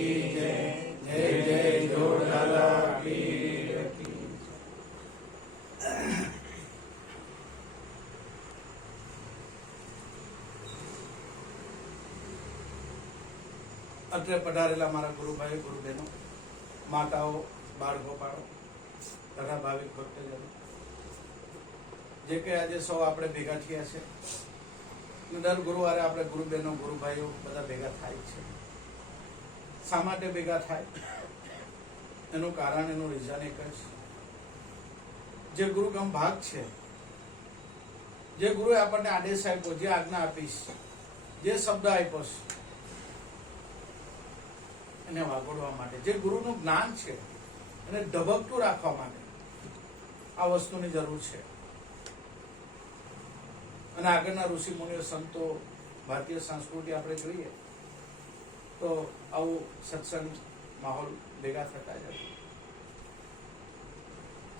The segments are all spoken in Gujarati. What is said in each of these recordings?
की जय। जय जय जोड़ाला पीर की। અત્રે પધારેલા મારા ગુરુભાઈ ગુરુબહેનો, માતાઓ, બાળગોપાળો તથા ભાવિક ભક્તજનો, જે કે આજે સૌ આપણે ભેગા થયા છે, દર ગુરુવારે આપણે ગુરુબહેનો ગુરુભાઈઓ બધા ભેગા થાય છે. શા માટે ભેગા થાય એનું કારણ, એનું રીઝન એક જ, જે ગુરુગમ ભાગ છે, જે ગુરુએ આપણને આદેશ આપ્યો, જે આજ્ઞા આપીશ, જે શબ્દ આપ્યો છે એને વાગોડવા માટે, જે ગુરુનું જ્ઞાન છે એને ધબકતું રાખવા માટે આ વસ્તુની જરૂર છે. અને આગળના ઋષિ મુનિઓ, સંતો, ભારતીય સંસ્કૃતિ આપણે જોઈએ તો આવું સત્સંગ માહોલ ભેગા થતા જ.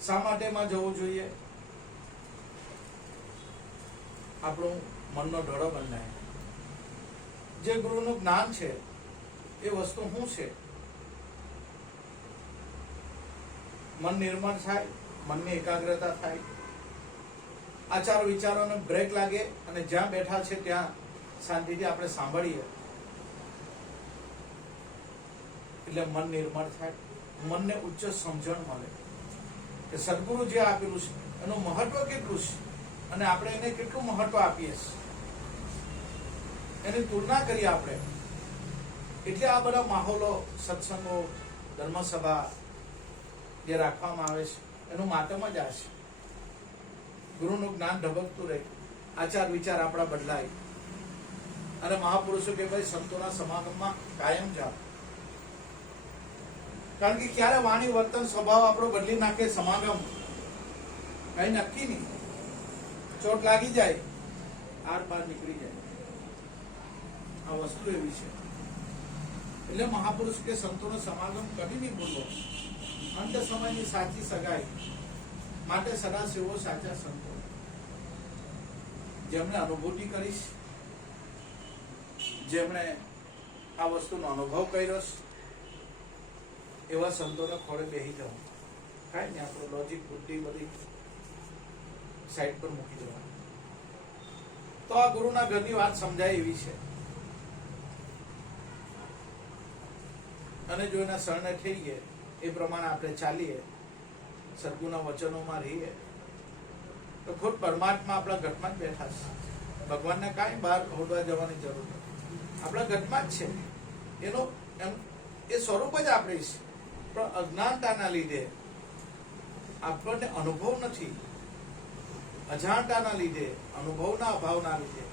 શા માટે એમાં જવું જોઈએ? આપણું મનનો ઢોળો બંધાય. જે ગુરુનું જ્ઞાન છે એ વસ્તુ શું છે? મન નિર્મળ થાય, મનની એકાગ્રતા થાય, આચાર વિચારોને બ્રેક લાગે અને જ્યાં બેઠા છે ત્યાં શાંતિથી આપણે સાંભળીએ એટલે મન નિર્મળ થાય, મનને ઉચ્ચ સમજણ મળે કે સદગુરુ જે આપેલું છે એનું મહત્વ કેટલું છે અને આપણે એને કેટલું મહત્વ આપીએ છીએ એની તુલના કરીએ આપણે. એટલે આ બધા માહોલો, સત્સંગો, ધર્મસભા જે રાખવામાં આવે છે એનું માતમ જ આ છે. ગુરુનું જ્ઞાન ધબકતું રહે, આચાર વિચાર આપણા બદલાય અને મહાપુરુષો કે ભાઈ સંતોના સમાગમમાં કાયમ જાઓ. કારણ કે ક્યારે વાણી, વર્તન, સ્વભાવ આપણો બદલી નાખે સમાગમ કઈ નક્કી નહીં. ચોટ લાગી જાય, આર પાર નીકળી જાય. આ વસ્તુ એવી છે. એટલે મહાપુરુષ કે સંતોનો સમાગમ કદી નહીં ભૂલવો. અંત સમયની સાચી સગાઈ માટે સદા સેવો સાચા સંતો, જેમણે અનુભૂતિ કરીશ, જેમણે આ વસ્તુનો અનુભવ કર્યો એવા સંતોને ખોળે બેસી જવું. કાંઈ નહીં, આપણું લોજિક, બુદ્ધિ બધી સાઈડ પર મૂકી દેવાનું. તો આ ગુરુના ઘરની વાત સમજાય એવી છે. અને જો એના શરણે થઈએ, એ પ્રમાણે આપણે ચાલીએ, સદગુરુના વચનોમાં રહીએ તો ખુદ પરમાત્મા આપણા ઘટમાં જ બેઠા છે. ભગવાનને કાંઈ બહાર હોડવા જવાની જરૂર નથી, આપણા ઘટમાં જ છે. એનો એ સ્વરૂપ જ આપણે છે. પણ અજ્ઞાનતાના લીધે આપણને અનુભવ નથી, અજાણતાના લીધે, અનુભવના અભાવના લીધે,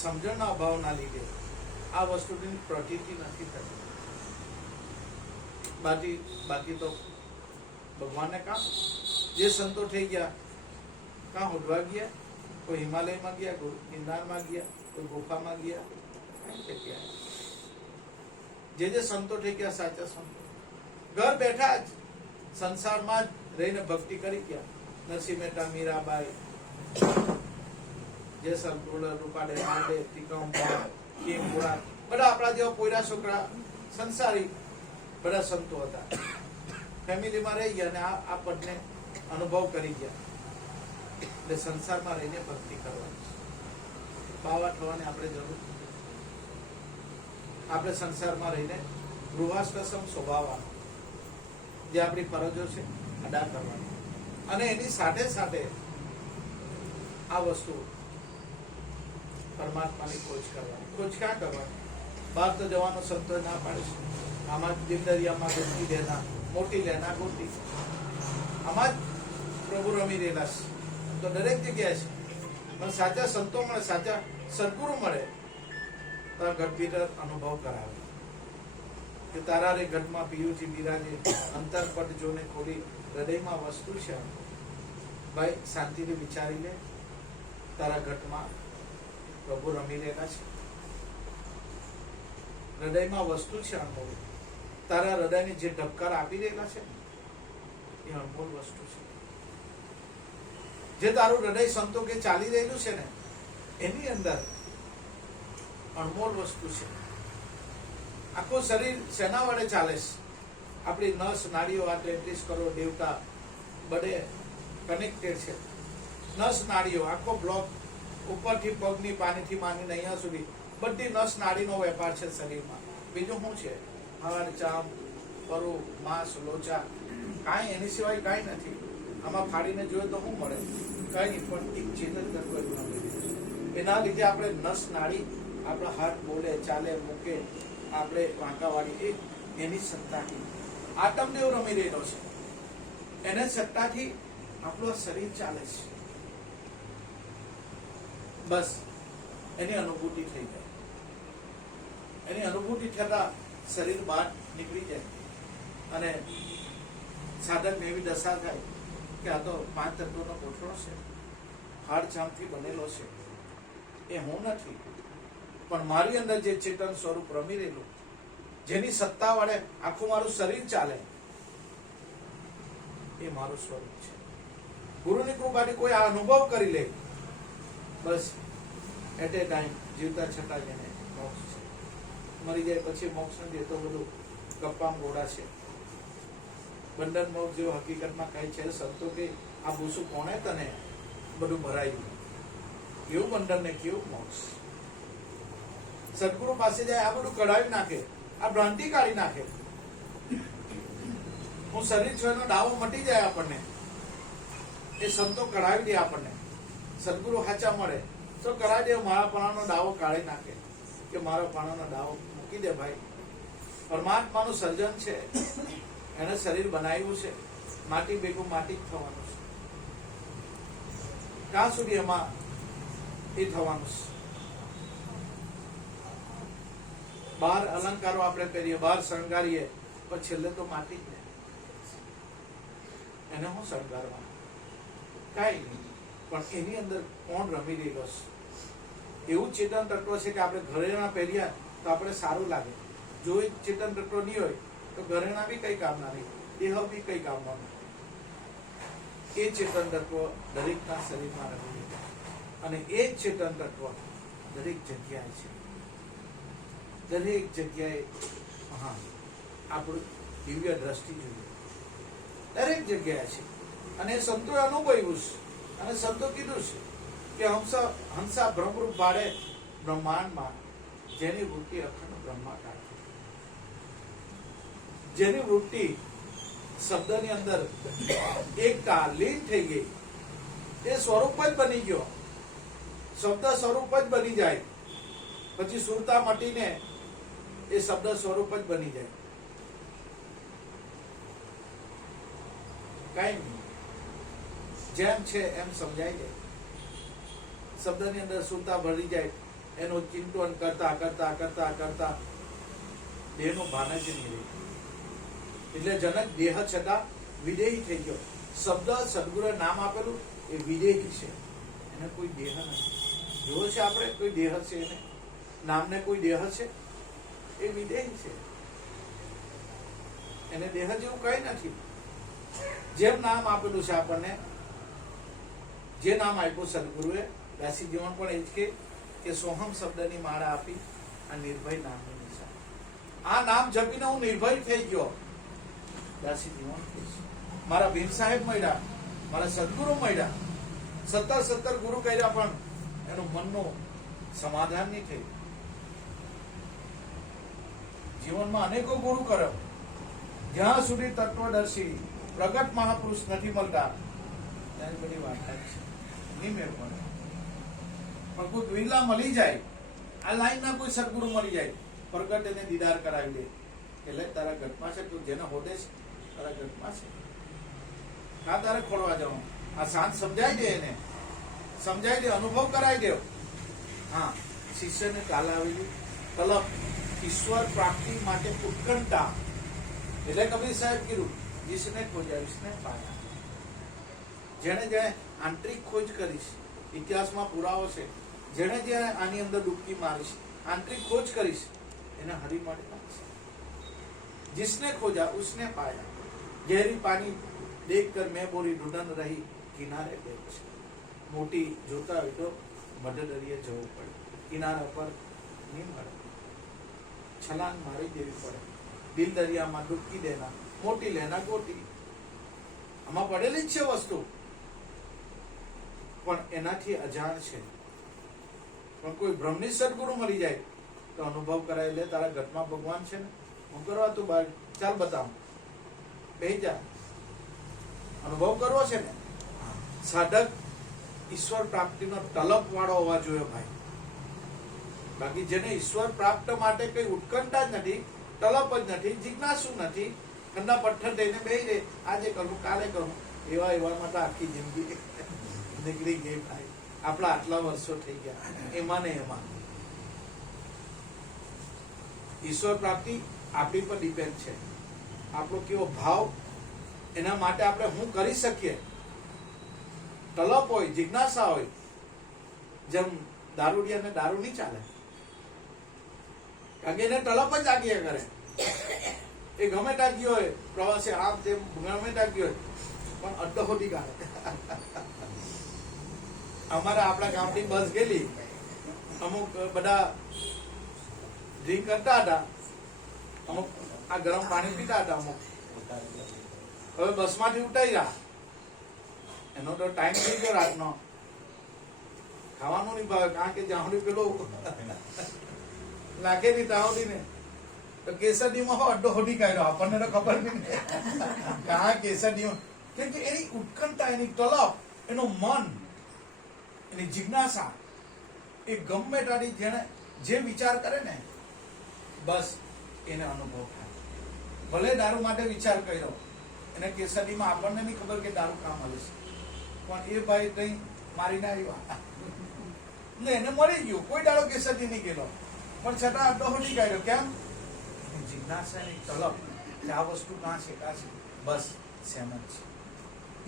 સમજણના અભાવના લીધે આ વસ્તુની પ્રતીતિ નથી થતી. બાકી તો ભગવાનને કામ. જે સંતો થઈ ગયા, કાં હોડવા ગયા, કોઈ હિમાલયમાં ગયા, કોઈ ગિરનારમાં ગયા, કોઈ ગુફામાં ગયા, કઈ જગ્યાએ. જે સંતો થઈ ગયા સાચા સંતો, ઘર બેઠા જ સંસારમાં જ રહીને ભક્તિ કરી ગયા. નરસિંહ મહેતા, મીરાબાઈ, જે સંતો રૂપાડે, માંડે, તિકમપા, કિમપુરા, બધા આપણા જેવા પોયરા છોકરા સંસારી બધા સંતો હતા. ફેમિલીમાં રહી ગયા અને આ પદને અનુભવ કરી ગયા. એટલે સંસારમાં રહીને ભક્તિ કરવાની, બાવા થવાની આપણે જરૂર. આપણે સંસારમાં રહીને ગૃહસ્થમ સ્વભાવવાનો, જે આપણી ફરજો છે અદા કરવાની, અને એની સાથે સાથે આ વસ્તુ પરમાત્માની ખોજ કરવાની. ખોજ ક્યાં કરવાની? બહાર તો જવાનો સંતો ના પાડે છે. આમાં દિલદરિયામાં ગોતી લેના, મોટી લેના ગોતી, આમાં જ પ્રભુ રમી રહેલા છે. તો દરેક જગ્યાએ છે. પણ સાચા સંતો મળે, સાચા સદગુરુ મળે તો ઘટ ભીતર અનુભવ કરાવે કે તારા રે ઘટમાં પિયુજી બિરાજે, અંતર પટ જોને ખોલી હૃદયમાં વસ્તુ છે. ભાઈ શાંતિથી વિચારી લે, તારા ઘટમાં પ્રભુ રમી રહેલા છે, હૃદયમાં વસ્તુ છે અનુભવ. તારા હૃદયને જે ધબકાર આપી રહેલા છે એ અનમોલ વસ્તુ છે. જે તારું હૃદય સંતો કે ચાલી રહેલું છે ને એની અંદર અનમોલ વસ્તુ છે. આખું શરીર શેના વડે ચાલે છે? આપણી નસ નાડીઓ આ 33 કરોડ દેવતા બધે કનેક્ટેડ છે. નસ નાડીઓ આખો બ્લોક ઉપરથી પગની પાનીથી માંડીને અહીંયા સુધી બધી નસ નાડીનો વેપાર છે શરીરમાં. બીજું શું છે? હાડ, ચામ, પરુ, માંસ, લોચા, કાંઈ એની સિવાય કાંઈ નથી. આમાં ફાડીને જોઈએ તો શું મળે? કાંઈ નહીં, પણ એક ચેતન તત્વ એના લીધે આપણે નસ નાડી આપણા હાથ બોલે, ચાલે, મૂકે, આપણે વાંકાવાળી એની સત્તાથી આત્મદેવ રમી રહેલો છે. એને સત્તાથી આપણું શરીર ચાલે છે. બસ એની અનુભૂતિ થઈ જાય. એની અનુભૂતિ થતા શરીર બહાર નીકળી જાય અને સાધકને એવી દશા થાય કે આ તો 5 તત્વોનો કોઠડો છે, હાડ ચામથી બનેલો છે. એ હું નથી, પણ મારી અંદર જે ચેતન સ્વરૂપ રમી રહેલું, જેની સત્તા વડે આખું મારું શરીર ચાલે, એ મારું સ્વરૂપ છે. ગુરુની કૃપાથી કોઈ આ અનુભવ કરી લે, બસ એટ એ ટાઈમ જીવતા છતાં જેને મોક્ષ છે. મરી જાય પછી મોક્ષ નથી, તો બધું ગપ્પામ ગોળા છે. બંધન મોક્ષ જેવો હકીકતમાં કઈ છે? સંતો કે આ ભૂસું કોણે તને બધું ભરાયું? કેવું બંધન ને કેવું મોક્ષ? સદગુરુ પાસે જાય, આ બધું કઢાવી નાખે, આ ભ્રાંતિ કાઢી નાખે. હું શરીર છું એનો દાવો મટી જાય આપણને. એ સંતો કઢાવી દે આપણને. સદગુરુ હાચા મળે તો કઢાવી દે, મારા પાણાનો દાવો કાઢી નાખે કે મારા પાણાનો દાવો મૂકી દે ભાઈ. પરમાત્માનું સર્જન છે, એને શરીર બનાવ્યું છે, માટી ભેગું માટી જ થવાનું છે. ત્યાં સુધી એમાં એ થવાનું છે. બહાર અલંકારો આપણે પહેરીએ, બહાર શણગારીએ, પણ છેલ્લે તો માટી જ ને. એને હું શણગારવા કાંઈ નહીં, પણ એની અંદર કોણ રમી રહેલો છે? એવું ચેતન તત્વ છે કે આપણે ઘરેણા પહેર્યા તો આપણે સારું લાગે. જો એ ચેતન તત્વ નહીં હોય તો ઘરેણા બી કઈ કામના નહીં, દેહ બી કઈ કામના નહીં. એ ચેતન તત્વ દરેકના શરીરમાં રમી રહે, અને એ જ ચેતન તત્વ દરેક જગ્યાએ છે. દરેક જગ્યાએ હા આપણું દિવ્ય દ્રષ્ટિ જોઈએ, દરેક જગ્યાએ છે. અને સંતોએ અનુભવ્યું છે, અને સંતો કીધું છે કે હંસા બ્રહ્મરૂપ ભાડે બ્રહ્માંડમાં, જેની વૃત્તિ અખંડ બ્રહ્માકાર, જેની વૃત્તિ શબ્દની અંદર એકતા લીન થઈ ગઈ, એ સ્વરૂપ જ બની ગયો. શબ્દ સ્વરૂપ જ બની જાય, પછી સુરતા મટીને એ શબ્દ સ્વરૂપ જ બની જાય. કઈ નહીં, જેમ છે એમ સમજાય જાય. શબ્દની અંદર સુરતા ભરી જાય, એનું ચિંતન કરતા કરતા કરતા કરતા દેહનું ભાન જ નહીં રહે. એટલે જનક દેહ છતાં વિદેહી થઈ ગયો. શબ્દ સદગુરુએ નામ આપેલું એ વિદેહી છે, એને કોઈ દેહ નથી. જોવો છે આપણે કોઈ દેહ છે, એને નામને કોઈ દેહ છે? એ વિદેહી છે, એને દેહ જેવું કઈ નથી. જેમ નામ આપેલું છે આપણને, જે નામ આપ્યું સદગુરુએ, દાસી જીવન પણ એ જ કે સોહમ શબ્દની માળા આપી આ નિર્ભય નામની નિશાન. આ નામ જપીને હું નિર્ભય થઈ ગયો. દાસી જીવન મારા ભીમ સાહેબ મળ્યા, મારા સદગુરુ મળ્યા, 17 ગુરુ કર્યા, પણ એનું મનનું સમાધાન નહીં થયું. જીવનમાં અનેકો ગુરુ કર્યો, જ્યાં સુધી તત્વદર્શી પ્રગટ મહાપુરુષ નથી મળતા ત્યાં બધી વાર્તા છે. નહીં મેળ પડે, પણ કોઈ વિરલા મળી જાય, આ લાઈન ના કોઈ સદગુરુ મળી જાય, પ્રગટ એને દીદાર કરાવી દે, એટલે તારા ઘટમાં છે, તું જેને હોદે છે તારા ઘટમાં છે, કાં તારે ખોળવા જવાનું? આ શાંત સમજાય દે, એને સમજાય દે, અનુભવ કરાવી દે. હા, શિષ્યને કાલ આવેલી તલબ ઈશ્વર પ્રાપ્તિ માટે ઉત્કંઠા, એટલે કબીર સાહેબ કીધું, जिसने खोजा उसने पाया. જેને જેને આંતરિક ખોજ કરીશ, ઇતિહાસમાં પુરાવો છે, જેને જેને આની અંદર ડૂબકી મારીશ, આંતરિક ખોજ કરીશ, એને હરી મળી નાખશે. जिसने खोजा उसने पाया. गहरी पानी देखकर मैं बोरी ढूंढन रही किनारे पे. મોટી જોતા હોય તો મધદરિયે જવું પડે, કિનારા પર નહીં મળે. છલાંગ મારી દેવી પડે. દિલ દરિયામાં ડૂબકી દેના, મોટી લેના ગોટી. આમાં પડેલી જ છે વસ્તુ, પણ એનાથી અજાણ છે. પણ કોઈ બ્રહ્મની સદગુરુ મળી જાય તો અનુભવ કરાય, લે તારા ઘટમાં ભગવાન છે ને, હું કરવા તું બહાર ચાલ બતાવ, બેહી જા, અનુભવ કરવો છે ને. સાધક ઈશ્વર પ્રાપ્તિનો તલબ વાળો હોવા જોઈએ ભાઈ. બાકી જેને ઈશ્વર પ્રાપ્ત માટે કઈ ઉત્કંઠા જ નથી, તલબ જ નથી, જિજ્ઞાસુ નથી, ઠંડા પથ્થર થઈને બેહી રહે, આજે કરું કાલે કરું, એવામાં તો આખી જિંદગી નીકળી ગઈ ભાઈ. આપણા આટલા વર્ષો થઈ ગયા એમાં ને એમાં. ઈશ્વર પ્રાપ્તિ આપણી પર ડિપેન્ડ છે. આપણો કેવો ભાવ, એના માટે આપણે શું કરી શકીએ. તલબ હોય, જિજ્ઞાસા હોય. જેમ દારૂડિયાને દારૂ નહીં ચાલે, કારણ કે એને તલબ જ જાગ્યા કરે. એ ગમે ત્યાં ગયો હોય પ્રવાસે, આમ તેમ ગમે ત્યાં ગયો હોય, પણ અડ્ડો ખોટી કાઢે. અમારા આપણા ગામની બસ ગયેલી, અમુક બધા ડ્રિંક કરતા હતા, અમુક આ ગરમ પાણી પીતા હતા, અમુક હવે બસમાંથી ઉતાર્યા. એનો તો ટાઈમ થઈ ગયો રાતનો, ખાવાનું નહીં ભાવે, કારણ કે જ્યાં સુધી પેલો લાગે નહીં ત્યાં સુધી ને તો કેસરીમાં હો અડ્ડો હોડી કાઢ્યો. આપણને તો ખબર નહીં કहाँ કેસરીમાં, કેમ કે એની ઉત્કંઠા, એની તલબ, એનું મન, એની જિજ્ઞાસા, એ ગમે તારી જેને જે વિચાર કરે ને બસ એને અનુભવ થાય. ભલે દારૂ માટે વિચાર કર્યો, એને કેસરીમાં આપણને નહીં ખબર કે દારૂ કામ મળે છે, પણ એ ભાઈ કઈ મારીને આવ્યા ને એને મળી ગયું. કોઈ દાડો કેસરી નહીં ગયેલો, પણ છતાં અડ્ડો હોડી કાઢ્યો. કેમ? જિજ્ઞાસાની તલબ કે આ વસ્તુ કાં છે, કાં છે, બસ સેમ જ છે.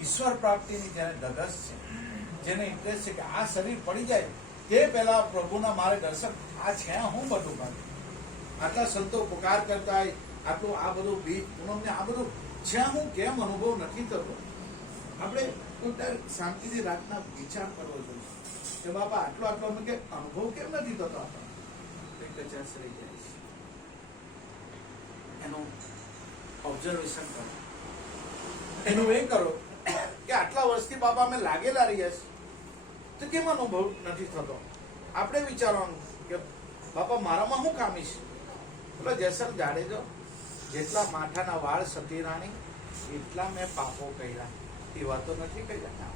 ઈશ્વર પ્રાપ્તિની જેને ધગસ છે, જેને ઇન્ટરેસ્ટ છે કે આ શરીર પડી જાય તે પહેલા પ્રભુના મારે દર્શન, આ છે હું બધું ભાઈ. આટલા સંતો પુકાર કરતા હોય, આટલું આ બધું બીજ પૂનમને આ બધું છે હું કેમ અનુભવ નથી થતો. આપણે કોઈ શાંતિથી રાતના વિચાર કરવો જોઈએ કે બાપા આટલો આટલો કે અનુભવ કેમ નથી થતો. આપણને કઈ કચાશ રહી જાય છે, એનું ઓબ્ઝર્વેશન કરો, એનું એ કરો કે આટલા વર્ષથી બાપા અમે લાગેલા રહ્યા છે તો કેમ અનુભવ નથી થતો. આપણે વિચારવાનું કે બાપા મારામાં શું ખામી છે. બોલો જેસલ જાડેજો, જેટલા માથાના વાળ સતીરાણી એટલા મેં પાપો કર્યા, એવા તો નથી કર્યા,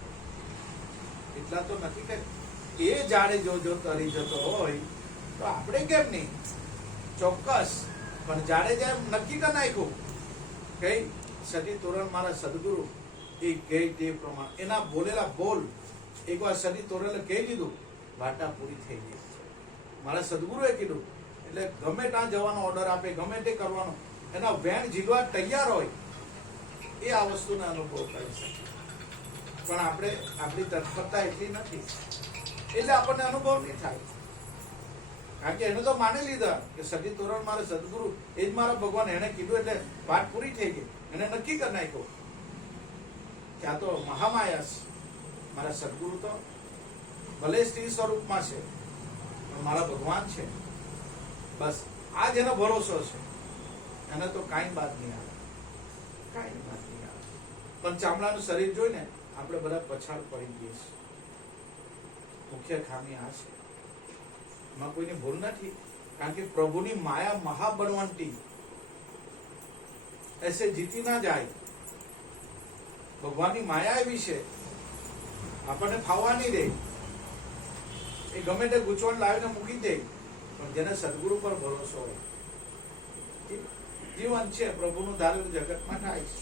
એટલા તો નથી કર્યા. એ જાડેજો જો તરી જતો હોય તો આપણે કેમ નહીં? ચોક્કસ. પણ જાડેજા એમ નક્કી કરી નાખ્યું કઈ સતી તોરણ મારા સદગુરુ એ કહે તે પ્રમાણે એના બોલેલા બોલ એકવાર સતી તોરણે કહી દીધું, વાર્તા પૂરી થઈ ગઈ. મારા સદગુરુએ કીધું એટલે ગમે ત્યાં જવાનો ઓર્ડર આપે, ગમે તે કરવાનો, એના વેણ ઝીલવા તૈયાર હોય એ આ વસ્તુને અનુભવ કરી શકે. પણ આપણે આપણી તત્પરતા એટલી નથી એટલે આપણને અનુભવ નહીં થાય. કારણ કે એને તો માની લીધા કે સતી તોરણ મારા સદગુરુ એ જ મારા ભગવાન, એને કીધું એટલે વાત પૂરી થઈ ગઈ. એને નક્કી કરી નાખ્યું કે આ તો મહામાયા છે. મારા સદગુરુ તો ભલે સ્ત્રી સ્વરૂપમાં છે પણ મારા ભગવાન છે. બસ આ જેનો ભરોસો છે એને તો કાંઈ બાદ નહીં આવે, કાંઈ બાદ નહીં આવે. પણ ચામડાનું શરીર જોઈને આપણે બધા પછાડ પડી જઈએ છીએ. મુખ્ય ખામી આ છે, એમાં કોઈની ભૂલ નથી. કારણ કે પ્રભુની માયા મહાબળવંતી, એસે જીતી ના જાય. ભગવાનની માયા એવી છે આપણને ફાવવા નહીં દે, એ ગમે તે ગૂંચવણ લાવીને મૂકી દે. પણ જેને સદગુરુ પર ભરોસો હોય, જીવન છે પ્રભુનું ધારેલું જગતમાં થાય છે,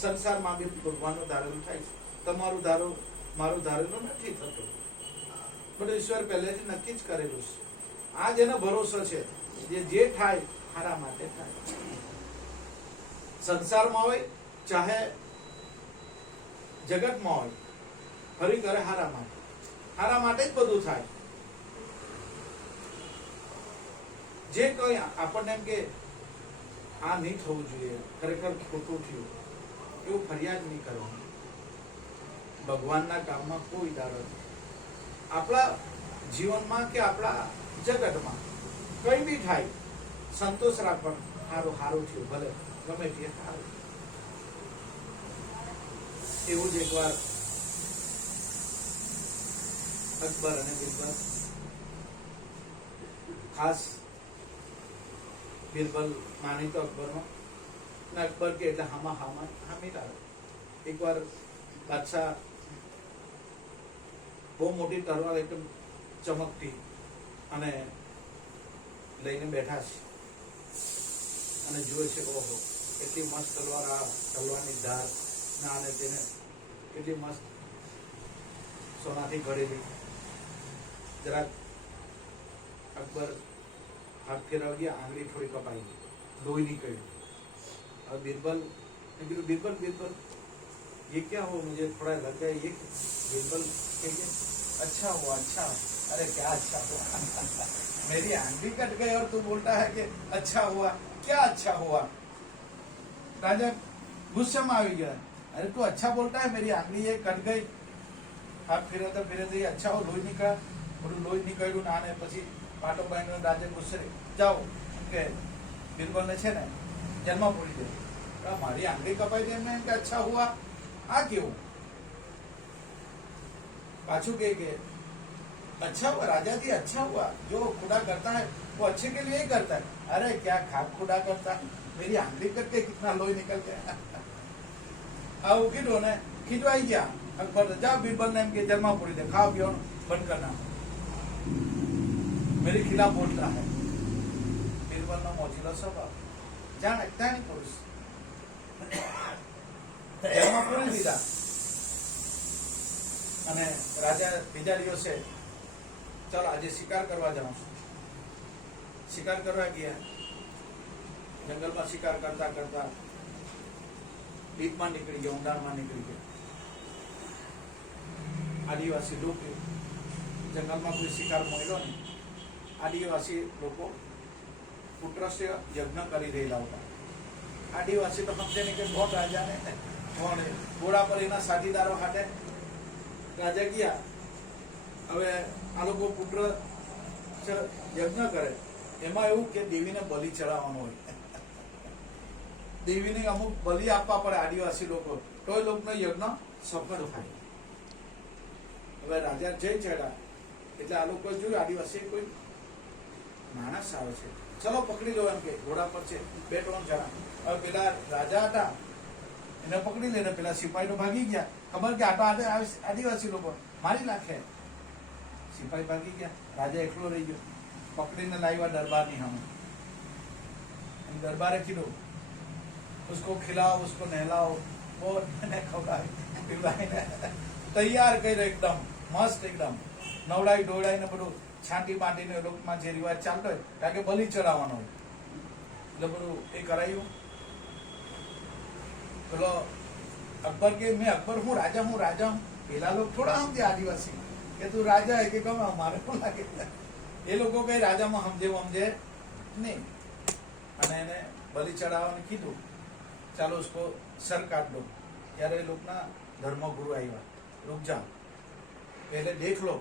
સંસારમાં બી ભગવાનનું ધારેલું થાય છે. તમારું ધારું મારું ધારેલું નથી થતું, બધું ઈશ્વર પહેલેથી નક્કી જ કરેલું છે. આ જેનો ભરોસો છે જે થાય હારા માટે થાય. સંસારમાં હોય ચાહે જગતમાં હોય, ફરી કરે હારા માટે, હારા માટે જ બધું થાય. જે કઈ આપણને એમ કે આ નહીં થવું જોઈએ, ખરેખર ખોટું થયું, એવું ફરિયાદ નહીં કરવાનું. ભગવાનના કામમાં કોઈ દાડો નથી. આપણા જીવનમાં કે આપણા જગતમાં કઈ બી થાય સંતોષ રાખવાનો, સારું સારું થયું, ભલે ગમે તે સારું. એવું જ એકવાર અકબર અને બિરબલ, ખાસ બિરબલ માની તો અકબરનો, અને અકબર કે એટલે હામી લાવે. એકવાર બાદશાહ બહુ મોટી તલવાર એકદમ ચમકતી અને લઈને બેઠા છે અને જુએ છે, ઓહો એટલી મસ્ત તલવાર, આ તલવારની ધાર ના અને તેને કેટલી મસ્ત સોનાથી ઘડેલી. જરાક અકબર હાથ ફેરવી ગયા, આંગળી થોડી કપાઈ ગઈ, લોહી નીકળ્યું. अब बीरबल ने कहा, बीरबल बीरबल ये क्या हुआ, मुझे थोड़ा लग गया. ये बीरबल कहिए, अच्छा हुआ, अच्छा. अरे क्या अच्छा हुआ, मेरी आंगली कट गई और तू बोलता है कि अच्छा हुआ. क्या अच्छा हुआ? राजा गुस्से में आ गया. अरे तू अच्छा बोलता है, मेरी आंगली ये कट गई. हाथ फिरता फिरता ये अच्छा हो, लोही निकला. बोलू लोही निकळ્યું ના ને પછી પાટો બાંધ્યો. રાજા ગુસ્સે, જાઓ કે બીરબલ ને છે ને જેલમાં પૂરી દે. મારી આંગળી કપાઈ દે એમને એમ કે અચ્છા હુઆ, આ કેવું? पाछू के अच्छा हुआ राजा जी, अच्छा हुआ. जो खुदा करता है वो अच्छे के लिए ही करता है. अरे क्या खाक खुदा करता है, मेरी आंगली करके कितना लोही निकल गया. આવું કીધું ને ખીજવાઈ ગયા અકબર. જા બીરબલ ને એમ કે જેલમાં પૂરી દે, ખાવ પીવાનું બંધ કરના, मेरे खिलाफ बोलता है. बीरबल નો મોજીલો સ્વભાવ, જાણ એકતાની પુરુષ. જેલમાં પૂરી દીધા અને રાજા બીજા દિવસે ચાલો આજે શિકાર કરવા જાઉં છું. શિકાર કરવા ગયા. જંગલમાં શિકાર કરતા કરતા ડીપમાં નીકળી ગયા, ઊંડાણમાં નીકળી ગયા. આદિવાસી લોકો જંગલમાં કોઈ શિકાર મળ્યો નહીં. આદિવાસી લોકો પુત્રસ્ય યજ્ઞ કરી રહેલા હતા. આદિવાસી તો સમજે નહીં કે કોણ રાજા ને કોણ. ઘોડા પર એના સાથીદારો હાથે રાજા ગયા. હવે આ લોકો પુત્ર યજ્ઞ કરે. એમાં એવું કે દેવીને બલિ ચડાવવાનો હોય. દેવીને અમુક બલિ આપવા પડે આદિવાસી લોકો, તો એ લોકોનો યજ્ઞ સફળ થાય. હવે રાજા જઈ ચડ્યા એટલે આ લોકો જોયું આદિવાસી કોઈ માણસ આવે છે, ચલો પકડી લો એમ કે. ઘોડા પર છે 2-3 જણા. હવે પેલા રાજા હતા એને પકડી લઈને પેલા સિપાહી તો ભાગી ગયા. ખબર કે આટા આદિવાસી લોકો મારી નાખે. સિપાહી ભાગી ગયા, રાજા એકલો રહી ગયો. પકડીને લાવ્યા દરબારની સામે. દરબારે કીધું उसको खिलाओ, उसको नहलाओ, वो खवડાવી તૈયાર કર્યો એકદમ મસ્ત. એકદમ નવડાવી ડોળાઈને બધું છાંટી બાંટીને લોકમાં જે રિવાજ ચાલતો હોય, કારણ કે બલિ ચડાવવાનો હોય એટલે બધું એ કરાયું. પેલો અકબર કે મેં અકબર હું રાજા હું. પેલા લોકો થોડા સમજે આદિવાસી કે તું રાજા કે ગમે, મારે શું લાગે. એ લોકો કઈ રાજામાં સમજે નહીં. અને એને બલિ ચડાવવાનું કીધું. ચાલો उसको सर काट दो. ત્યારે એ લોકોના ધર્મગુરુ આવ્યા. रुक जाओ, पहले देख लो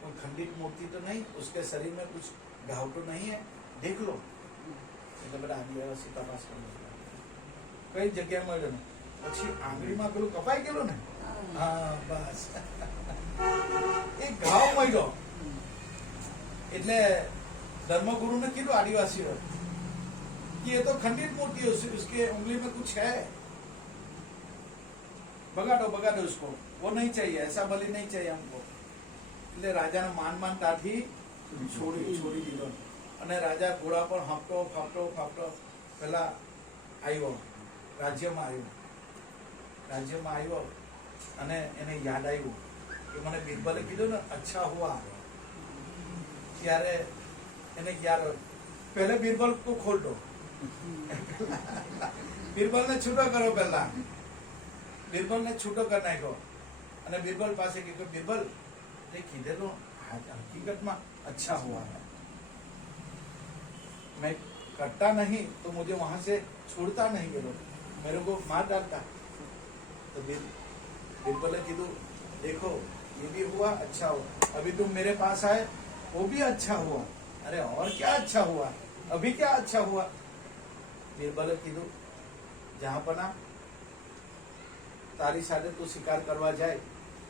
कोई खंडित मूर्ति तो नहीं, उसके शरीर में कुछ घाव तो नहीं है, देख लो. એટલે બધા આદિવાસી તપાસ કરવા કઈ જગ્યા મળ્યો ને પછી આંગળીમાં પેલું કપાઈ ગયેલું ને, હા બસ એક ઘાવ મળ્યો. એટલે ધર્મગુરુને કીધું આદિવાસીઓ कि ये तो खंडित मूर्ति है, उसके उंगली में कुछ है, भगा दो उसको, वो नहीं चाहिए, ऐसा बलि नहीं चाहिए हमको. એટલે રાજાને માન તાથી છોડી દીધો. અને રાજા ઘોડા પર ફાંપતો પેલા આવ્યો, રાજ્યમાં આવ્યો અને એને યાદ આવ્યું કે મને બીરબલે કીધું ને અચ્છા હુઆ. ત્યારે એને યાદ પહેલે બીરબલ को खोल दो. બીરબલ ને છૂટો કરો. પહેલા બીરબલ ને છૂટો કરી નાખ્યો અને બીરબલ પાસે કીધું બીરબલ તે કીધેલું હકીકતમાં अच्छा हुआ है, मैं करता नहीं तो मुझे वहां से छोड़ता नहीं, ये लोग मेरे को मार डालता. तो बीरबल ने कीधु देखो ये भी हुआ अच्छा हुआ, अभी तुम मेरे पास आए वो भी अच्छा हुआ. अरे और क्या अच्छा हुआ, अभी क्या अच्छा हुआ? बीरबले कीधुं, जहाँपना तारी साथे तू शिकार करवा जाए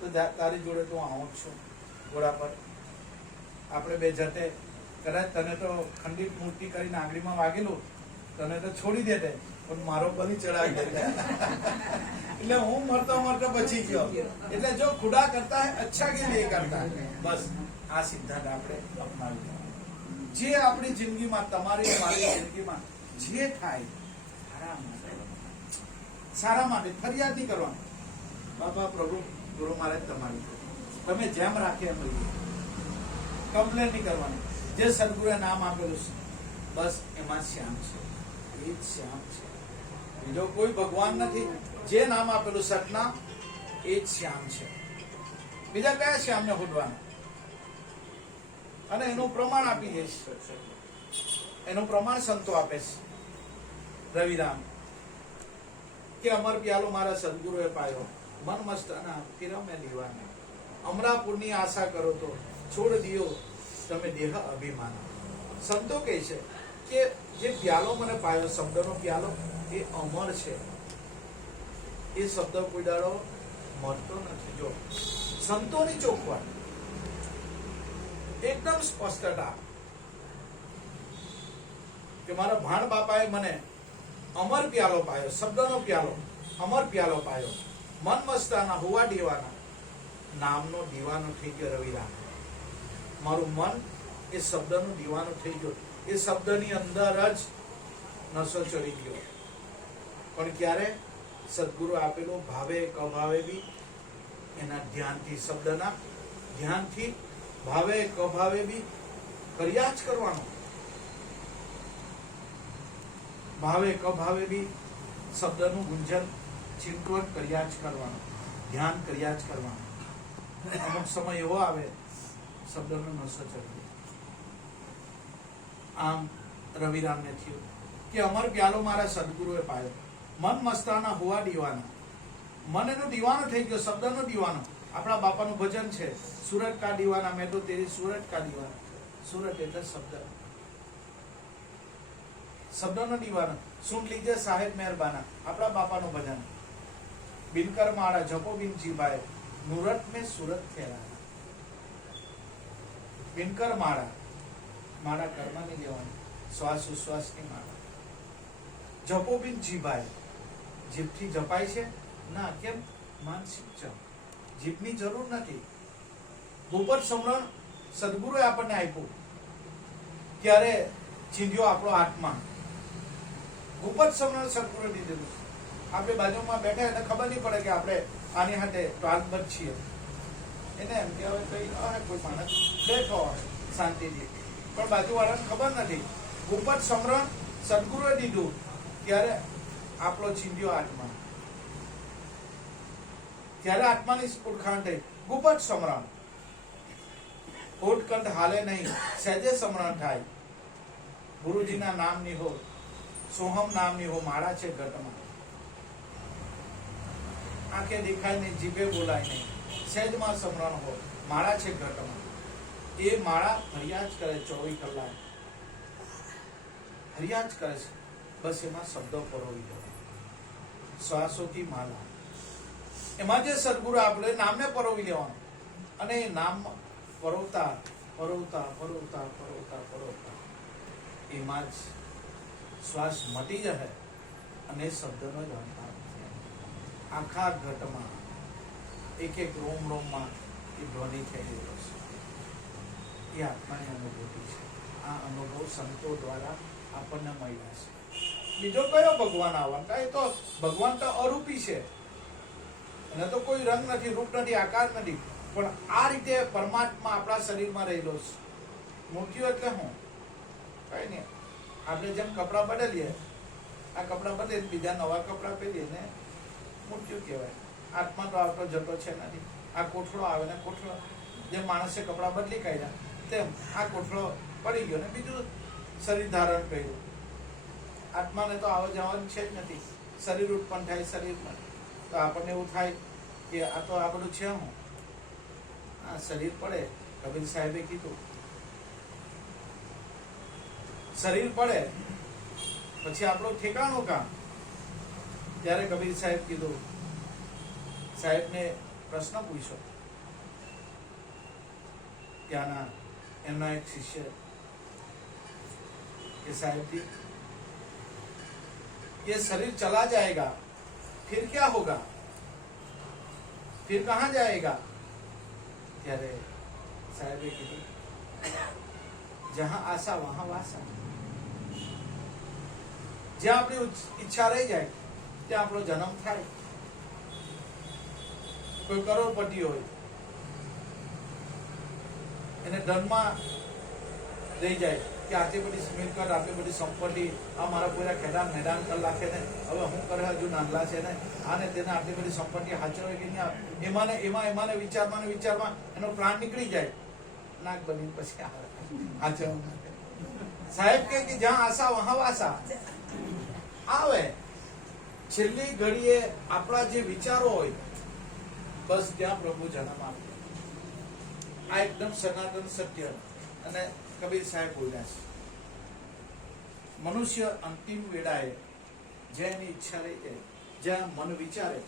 तो तारी जोड़े तो आऊं જ છું ઘોડા પર. આપણે બે જતે કદાચ તને તો ખંડિત મૂર્તિ કરીને આંગળીમાં વાગેલું, તને તો છોડી દેતે, પણ મારો બલી ચડાવી દેતે. એટલે હું મરતો મરતો બચી ગયો. એટલે જો ખુદા કરતા હે અચ્છા કે લીએ કરતા હે. બસ આ સિદ્ધાંત આપણે અપનાવી લેવાનો. જે આપણી જિંદગીમાં, તમારી મારી જિંદગીમાં જે થાય સારા માટે ફરિયાદ નહીં કરવાની. બાપા પ્રભુ ગુરુ મહારાજ તમારી, તમે જેમ રાખે એમ રહીએ. કમ્પ્લેન નહીં કરવાની. જે સદગુરુએ નામ આપેલું છે બસ એમાં શ્યામ છે, એ જ શ્યામ છે. બીજો કોઈ ભગવાન નથી. જે નામ આપેલું સતનામ એ જ શ્યામ છે. બીજા કયા શ્યામને હોડવાના? અને એનું પ્રમાણ આપી દઈશ. એનું પ્રમાણ સંતો આપે છે. રવિરામ કે અમર પ્યાલો મારા સદગુરુએ પાયો, મન મસ્તાના ફિરમે દીવાના. અમરાપુરની આશા કરો તો છોડ દિયો તમે દેહ અભિમાન. સંતો કહે છે કે જે પ્યાલો મને પાયો, શબ્દનો પ્યાલો, એ અમર છે. એ શબ્દ કોઈ દાડો મરતો નથી. જો સંતોની ચોખવાટ, એકદમ સ્પષ્ટતા કે મારા ભાણ બાપાએ મને અમર પ્યાલો પાયો, શબ્દનો પ્યાલો, અમર પ્યાલો પાયો. મન મસ્તાના હોવા દેવાના, નામનો દીવાનો થઈ ગયો રવિરામ. મારું મન એ શબ્દનો દીવાનો થઈ ગયો. એ શબ્દની અંદર જ નશો ચડી ગયો. પણ ક્યારે? સદગુરુ આપેલો ભાવે કભાવે બી એના ધ્યાનથી, શબ્દના ધ્યાનથી ભાવે કભાવે બી કર્યા જ કરવાનો. ભાવે કભાવે બી શબ્દનું ગુંજન ચિંતન કર્યા જ કરવાનું, ધ્યાન કર્યા જ કરવાનું. અમુક સમય એવો આવે શબ્દનો નશો ચડી. આમ રવિરામને થયું કે અમર પ્યાલો મારા સદગુરુએ પાયો, મન મસ્તાના હોવા દીવાના. મન એનો દીવાનો થઈ ગયો, શબ્દનો દીવાનો. આપણા બાપાનું ભજન છે, સુરત કા દીવાના, મેં તો તેરી સુરત કા દીવાના. સુરત એટલે શબ્દ, શબ્દનો દીવાનો. સુન લીજે સાહેબ મહેરબાના, આપણા બાપાનું ભજન. બિનકર માળા જપો બિન જીવાય, નુરત મેં સુરત ફેરા. બિનકર માળા, માળા કર્મની લેવાની, શ્વાસ ઉશ્વાસની માળા. જપો બિન જીવાય, જીભથી જપાય છે ના. કેમ? માનસિક જપ. જીભની જરૂર નથી. ભૂપત સમરણ સદગુરુએ આપણને આપ્યું ત્યારે ચીંધ્યો આપણો આત્મા. ભૂપત સમરણ સદગુરુએ દીધેલું. આપણે બાજુમાં બેઠા એટલે ખબર નહીં પડે કે આપણે આની હાથે ટ્વાલ્બત છીએ. એને એમ કે હવે કઈ કોઈ માણસ બેઠો હોય શાંતિથી, પણ બાજુવાળાને ખબર નથી. ભૂપત સમરણ સદગુરુએ દીધું ત્યારે આપણો ચીંધ્યો આત્મા. ત્યારે આત્માની ઓળખાણ થઈ. ભૂપત સમરણ. હોઠકંઠ હાલે નહીં, સહેજે સમરણ થાય. ગુરુજીના નામની હો, સોહમ નામની હો માળા છે ઘટમાં. આંખે દેખાય નહીં, જીભે બોલાય નહીં, સહેજમાં સમરણ હો માળા છે ઘટમાં. એ માળા હરિયા જ કરે 24 કલાક. હરિયા જ કરે છે. બસ એમાં શબ્દો પરોવી દેવા. શ્વાસોથી માળા. એમાં જે સદગુરુ આપણે નામને પરોવી લેવાનું. અને એ નામ પરોવતા પરોવતા પરોવતા પરોવતા પરોવતા એમાં જ શ્વાસ મટી જશે અને શબ્દનો જ અંતર. આખા ઘટમાં એક એક રોમ રોમમાં એ ધ્વનિ થઈ રહ્યો છે. એ આત્માની અનુભૂતિ છે. આ અનુભવ સંતો દ્વારા આપણને મળ્યા છે. બીજો કયો ભગવાન આવવાનો? એ તો ભગવાન તો અરૂપી છે, અને તો કોઈ રંગ નથી, રૂપ નથી, આકાર નથી. પણ આ રીતે પરમાત્મા આપણા શરીરમાં રહેલો છે. મૂર્તિઓ એટલે હું કઈ નહીં. આપણે જેમ કપડાં બદલીએ, આ કપડાં બદલીએ બીજા નવા કપડાં પહેરીએ ને મૂર્તિઓ કહેવાય. આત્મા તો આવતો જતો છે નથી. આ કોઠળો આવે ને કોઠળો, જેમ માણસે કપડાં બદલી કાઢ્યા તેમ આ કોઠળો પડી ગયો ને બીજું શરીર ધારણ કર્યું. આત્માને તો આવવા જવાનું છે જ નથી. શરીર ઉત્પન્ન થાય શરીરમાં, તો આપણને એવું થાય કે આ તો આ બધું છે. હું આ શરીર પડે. કબીર સાહેબે કીધું શરીર પડે પછી આપણું ઠેકાણું કામ. ત્યારે કબીર સાહેબ કીધું, સાહેબને પ્રશ્ન પૂછ્યો, ત્યાંના એમના એક શિષ્ય કે साहब जी ये शरीर चला जाएगा फिर क्या होगा, फिर कहाँ जाएगा? ત્યારે સાહેબે કીધું, જહાં આશા વહાં વાસા. જ્યાં આપણી ઈચ્છા રહી જાય ત્યાં આપણો જન્મ થાય. કોઈ કરોડપતિ હોય એને ધનમાં રહી જાય કે આટલી બધી મિલકત, આટલી બધી સંપત્તિ, આ મારા પૂરા ખેડાન મેદાન કરી નાખે ને, હવે હું કરે હજુ નાનલા છે ને, આને તેને આટલી બધી સંપત્તિ હાચવે કે નહીં, એમાં વિચારમાં એનો પ્રાણ નીકળી જાય. નાક બની પછી હાચવ. સાહેબ કે જ્યાં આશા વહાં વાસા. આવે છેલ્લી ઘડીએ આપણા જે વિચારો હોય બસ ત્યાં પ્રભુ જન્મ આપે. આ એકદમ સનાતન સત્ય. અને કબીર સાહેબ બોલ્યા છે, મનુષ્ય અંતિમ વેળાએ જેની ઈચ્છા રહી જાય, જ્યાં મન વિચારે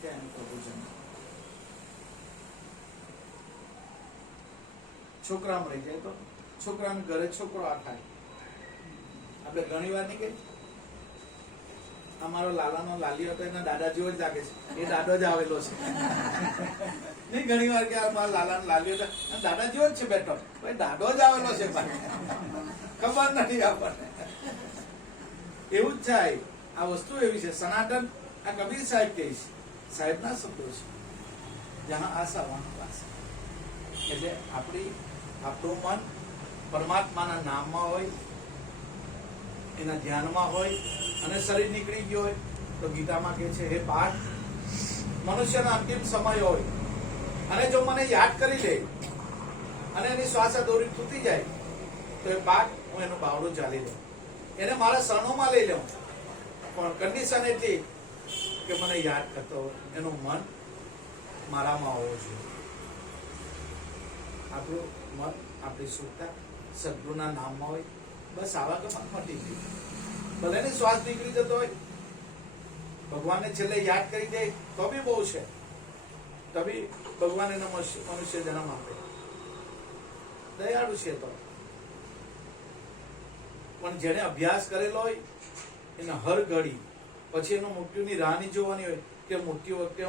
ત્યાં પ્રભુ જન્મ. છોકરામાં રહી જાય તો છોકરાના ઘરે છોકરો આ થાય. આપણે ઘણી વાર નહીં કહીએ, અમારો લાલાનો લાલી હતો એના દાદા જેવો જ લાગે છે, એ દાદો જ આવેલો છે. નહીં ઘણી વાર કે મારા લાલાનો લાલી હતો દાદા જેવો જ છે બેઠો, ભાઈ દાદો જ આવેલો છે, ખબર નથી આપણને. એવું જ થાય. આ વસ્તુ એવી છે સનાતન. આ કબીર સાહેબ કહે છે, સાહેબના શબ્દો છે, જ્યાં આશા વહાં વાસા. એટલે આપણું મન પરમાત્માના નામમાં હોય, એના ધ્યાનમાં હોય, અને શરીર નીકળી ગયો હોય તો ગીતામાં કહે છે, હે પાર્થ, મનુષ્યના અંતિમ સમય હોય અને જો મને યાદ કરી લે અને એની શ્વાસા દોરી તૂટી જાય તો એ પાર્થ, હું એનું બાવડું ચાલી લઉં, એને મારા શરણોમાં લઈ લઉં. પણ કન્ડિશન એટલી કે મને યાદ કરતો હોય, એનું મન મારામાં હોવું જોઈએ. આપણું મન, આપણી સુખતા સદગુરુના નામમાં હોય, બસ આવા તો મન મટી ગયું. ભલે ને શ્વાસ નીકળી જતો હોય, ભગવાનને છેલ્લે યાદ કરી દે તો બી બહુ છે, તો બી ભગવાન એનો મનુષ્ય જન્મ આપે. દયાળુ છે તો. પણ જેને અભ્યાસ કરેલો હોય એને હર ઘડી પછી એનું મૃત્યુની રાહ નહીં જોવાની હોય કે મૃત્યુ વખતે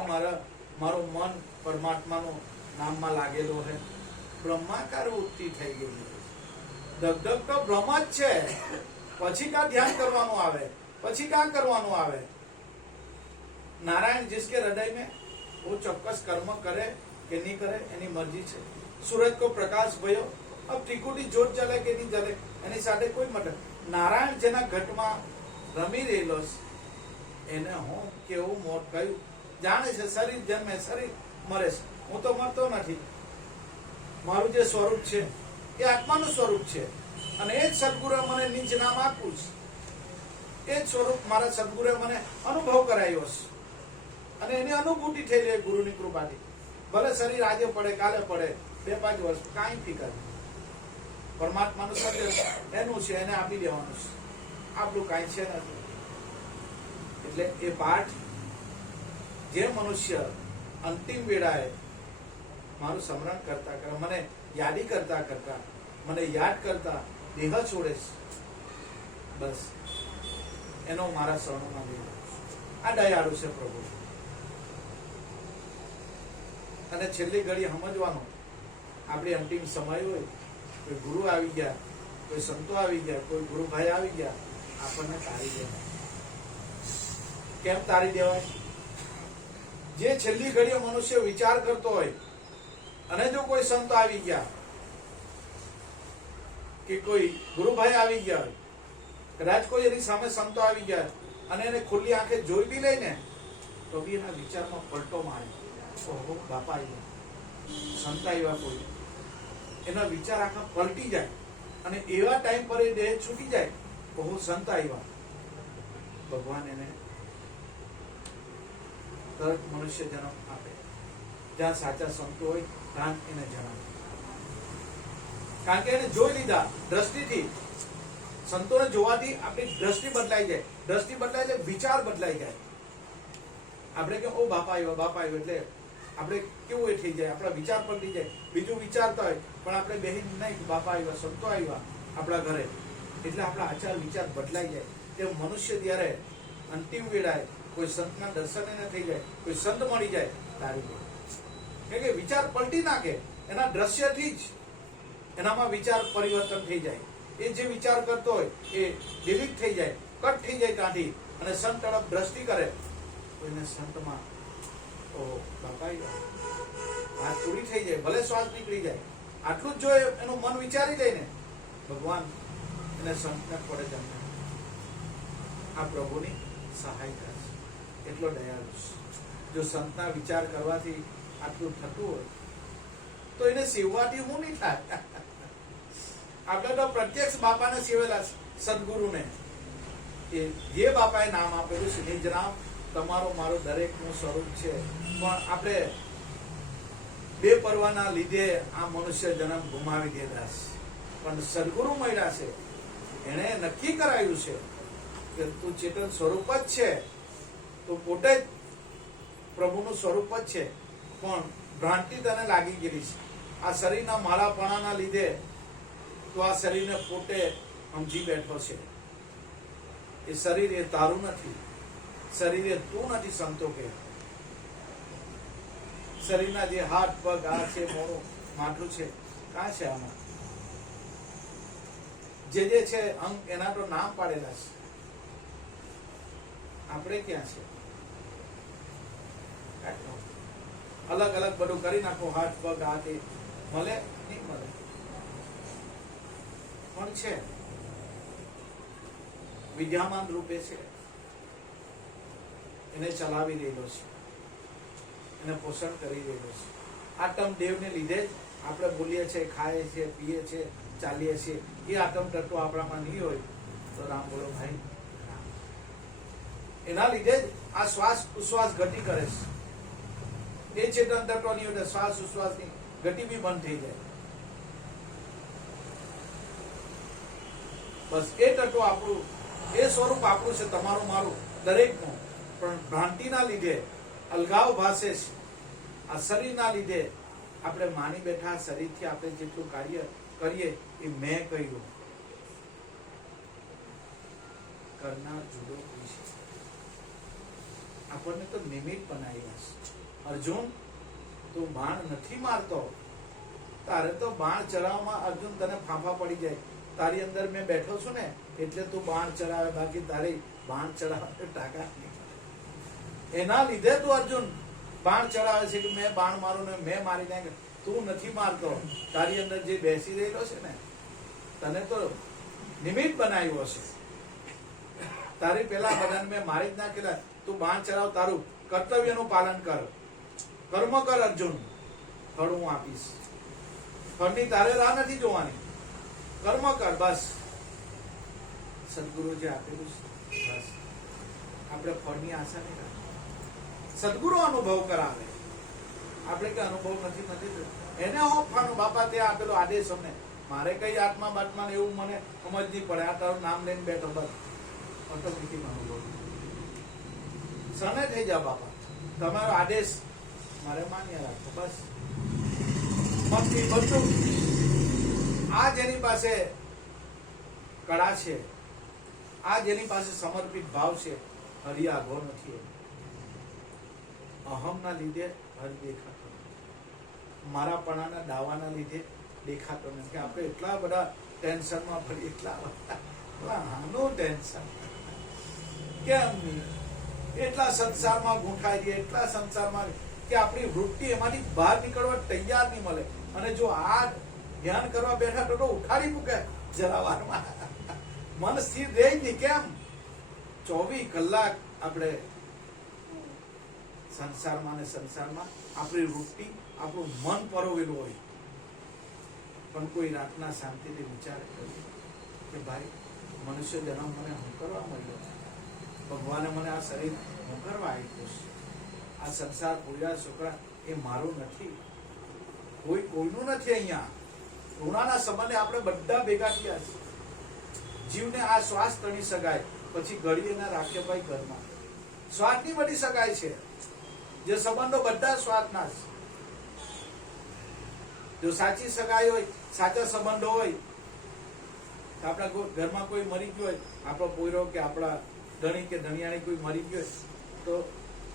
મારું મન પરમાત્માનું નામમાં લાગેલો છે. બ્રહ્માકાર વૃત્તિ થઈ ગઈ, ધગધગ તો બ્રહ્મ જ છે. પછી કા ધ્યાન કરવાનું આવે, પછી કા કરવાનું આવે. नारायण जिसके हृदय में वो चौक्कस कर्म करे कि नहीं करे एनी मर्जी છે. सूरज को प्रकाश भयो, अब त्रिकुटी ज्योત જલે કે નહીં જલે એની સાથે કોઈ મતલબ. નારાયણ જેના ઘટમાં રમી રહેલો એને હું કેવું મોત ગયું જાણે છે. શરીર જન્મે, શરીર મરે છે, હું તો મરતો નથી. મારું જે સ્વરૂપ છે એ આત્માનું સ્વરૂપ છે, અને એ જ સદગુરુ મને નિજ નામ આપ્યું છે. એ જ સ્વરૂપ મારા સદગુરુએ મને અનુભવ કરાયો છે, અને એની અનુભૂતિ થઈ રહી ગુરુની કૃપાથી. ભલે શરીર આજે પડે, કાલે પડે, 2-5 વર્ષ, કાંઈ ફિકર. પરમાત્માનું સત્ય એનું છે, એને આપી દેવાનું છે. આપણું કાંઈ છે નથી. એટલે એ પાઠ જે મનુષ્ય અંતિમ વેળાએ મારું સ્મરણ કરતા કરતા, મને યાદી કરતા કરતા, મને યાદ કરતા દેહ છોડે છે, બસ એનો મારા શરણોમાં દેહ. આ દયાળુ છે પ્રભુ. અને છેલ્લી ઘડી સમજવાનું, આપણી અંતિમ સમય હોય, કોઈ ગુરુ આવી ગયા, કોઈ સંતો આવી ગયા, કોઈ ગુરુભાઈ આવી ગયા, આપણને તારી દેવાય. કેમ તારી દેવાય? જે છેલ્લી ઘડીએ મનુષ્ય વિચાર કરતો હોય અને જો કોઈ સંત આવી ગયા કે કોઈ ગુરુભાઈ આવી ગયા હોય, કદાચ કોઈ એની સામે સંતો આવી ગયા અને એને ખુલ્લી આંખે જોઈ બી લઈને તો બી એના વિચારમાં પલટો મારે. ઓહો બાપા આવ્યા, સંત આવ્યા, કોઈ એના વિચાર આખા પલટી જાય, અને એવા ટાઈમ પર એ દેહ છૂટી જાય. ઓહો સંત આવ્યા. ભગવાન એને તરત મનુષ્ય જન્મ આપે. જ્યાં સાચા સંતો હોય ત્યાં એને જણાવે, કારણ કે એને જોઈ લીધા દ્રષ્ટિથી સંતોને જોવાથી આપણી દ્રષ્ટિ બદલાઈ જાય. દ્રષ્ટિ બદલાય એટલે વિચાર બદલાઈ જાય. આપણે કે ઓ બાપા આવ્યો એટલે આપણે કેવું એ થઈ જાય, આપણા વિચાર પલટી જાય. બીજું વિચારતા હોય પણ આપણે બેહીને નહીં, બાપા આવ્યા, સંતો આવ્યા આપણા ઘરે, એટલે આપણા આચાર વિચાર બદલાઈ જાય. કે મનુષ્ય જ્યારે અંતિમ વેળાએ કોઈ સંતના દર્શન એને થઈ જાય, કોઈ સંત મળી જાય તારી કે વિચાર પલટી નાખે. એના દ્રશ્યથી જ એનામાં વિચાર પરિવર્તન થઈ જાય. એ જે વિચાર કરતો હોય એ ડિલીટ થઈ જાય, કટ થઈ જાય ત્યાંથી, અને સંત તરફ દ્રષ્ટિ કરે. કોઈને સંતમાં તો બાપા હાથ પૂરી થઈ જાય, ભલે શ્વાસ નીકળી જાય, આટલું જ જો એનું મન વિચારી લે ને, ભગવાન એને સંતને પડે જન્મે. આ પ્રભુની સહાયતા છે, એટલો દયાળુ છે. જો સંતના વિચાર કરવાથી આટલું થતું હોય તો એને સેવવાથી હું નહીં થાય. આપણે તો પ્રત્યક્ષ બાપાને સેવેલા, સદગુરુને. જે બાપાએ નામ આપેલું છે નિજ નામ તમારો મારો દરેકનું સ્વરૂપ છે. પણ આપણે બે પરવાના લીધે આ મનુષ્ય જન્મ ગુમાવી દેતા છે. પણ સદગુરુ મળ્યા છે, એને નક્કી કરાયું છે કે તું ચેતન સ્વરૂપ જ છે, તું પોતે જ પ્રભુનું સ્વરૂપ જ છે, પણ ભ્રાંતિ તને લાગી ગયેલી છે. આ શરીરના માળાપણાના લીધે તું આ શરીરને પોતે સમજી બેઠો છે. એ શરીર એ તારું નથી, શરીર એ તું નથી. સંતો કે શરીરના જે હાથ પગ આ છે, મોડું માટલું છે, કાં છે આમાં જે છે અંગ, એના તો નામ પાડેલા છે. આપણે ક્યાં છે? અલગ અલગ બધું કરી નાખો, હાથ પગ આ તે મળે નહીં મળે, પણ છે વિદ્યામાન રૂપે છે. એને ચલાવી રહેલો છે, એને પોષણ કરી રહેલો છે. આટમ દેવને લીધે જ આપણે બોલીએ છીએ, ખાઈએ છીએ, પીએ છીએ, ચાલીએ છીએ. એ આટમ તત્વ આપણામાં નહીં હોય તો રામ બોલો ભાઈ. એના લીધે જ આ શ્વાસ ઉશ્વાસ ગતિ કરે છે. એ ચેતન તત્વ નહીં હોય શ્વાસ ઉશ્વાસની ગતિ બી બંધ થઈ જાય. બસ એ તત્વ આપણું, એ સ્વરૂપ આપણું છે, તમારું મારું દરેકનું. પણ ભ્રાંતિના લીધે અલગાવ ભાસે છે. આ શરીરના લીધે આપણે માની બેઠા, શરીરથી આપણે જેટલું કાર્ય કરીએ એ મેં કર્યું. કરનાર જુદો કોઈ છે. આપણને તો નિમિત્ત બનાવ્યા છે. અર્જુન, તું બાણ નથી મારતો, તારે તો બાણ ચલાવવામાં અર્જુન તને ફાંફા પડી જાય. તારી અંદર મેં બેઠો છું ને એટલે તું બાણ ચલાવે, બાકી તારી બાણ ચલાવવા ટાકા નહીં. એના લીધે તું અર્જુન બાણ ચલાવે છે કે મેં બાણ મારું ને મેં મારી નાખે. તું નથી મારતો, તારી અંદર જે બેસી રહેલો છે ને, તને તો નિમિત્ત બનાવ્યો છે. તારી પેલા બધાને મેં મારી જ નાખેલા. તું બાણ ચલાવ, તારું કર્તવ્યનું પાલન કર, કર્મ કર અર્જુન, ફળ હું આપીશ. ફળની તારે રાહ નથી જોવાની, કર્મ કર બસ. સદગુરુ જે આપેલું છે બસ, આપણે ફળની આશા નહીં રાખી. સદગુરુ અનુભવ કરાવે, આપણે કઈ અનુભવ નથી. એને ઓફાનું બાપા તે આપેલો આદેશ અમને, મારે કઈ આત્મા બાત્મા એવું મને સમજ નહીં પડે. આ તારું નામ લઈને બેઠો બસ, ઓટોમેટિક અનુભવ સને થઈ જા બાપા, તમારો આદેશ મારે માન્ય રાખો બસ. મનથી બધું આ જેની પાસે કળા છે, આ જેની પાસે સમર્પિત ભાવ છે, હરિ આઘો નથી. અહમના લીધે હરિ દેખાતો, મારાપણાના દાવાના લીધે દેખાતો નથી. આપણે એટલા બધા ટેન્શનમાં ફરી, એટલા નાનું ટેન્શન કેમ નહીં, એટલા સંસારમાં ગૂંઠાઈ જઈએ, એટલા સંસારમાં કે આપણી વૃત્તિ એમાંથી બહાર નીકળવા તૈયાર નહીં મળે. અને જો આ ધ્યાન કરવા બેઠા તો ઉઠાડી મૂકે જરા વારમાં, મન સ્થિર રહે જ નહીં. કેમ 24 કલાક આપણે સંસારમાં ને સંસારમાં આપણી વૃત્તિ, આપણું મન પરોવેલું હોય. પણ કોઈ રાતના શાંતિથી વિચાર કર્યો કે ભાઈ મનુષ્ય જન્મ મને હું કરવા મળ્યો, ભગવાને મને આ શરીર હું કરવા આપ્યું છે. આ સંસાર પૂજા છોકરા એ મારું નથી, કોઈ કોઈનું નથી. અહીંયા ઋણાના સંબંધે આપણે બધા ભેગા થયા છે. જીવને આ શ્વાસ તણી શકાય, પછી ઘડીએ ના રાખે ભાઈ ઘરમાં. સ્વાદની બની શકાય છે. જે સંબંધો બધા સ્વાદના છે. જો સાચી સગાઈ હોય, સાચા સંબંધો હોય, આપણા ઘરમાં કોઈ મરી ગયો હોય, આપણો પોયરો કે આપણા ધણી કે ધણિયાણી કોઈ મરી ગયો હોય, તો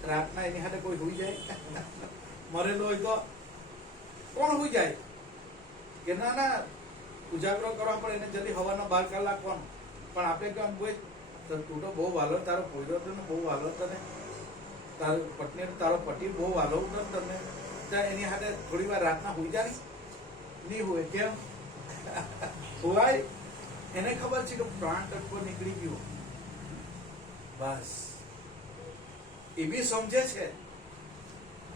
રાતના એની સાથે કોઈ હુઈ જાય? મરેલો હોય તો કોણ હુઈ જાય? કે ના ના ઉજાગરો કરવા પડે, એને જલ્દી હવાનો 12 કલાક કોણ. પણ આપણે કેમ કોઈ તું તો બહુ વાલો, તારો પોયરો તો બહુ વાલો, તને તારો પત્ની તારો પતિ બહુ વાલો તને, ત્યાં એની સાથે થોડી વાર રાતના હુઈ જાય નહીં હોય? કેમ હુવાય? એને ખબર છે કે પ્રાણ તત્વ નીકળી ગયું. બસ એવી સમજે છે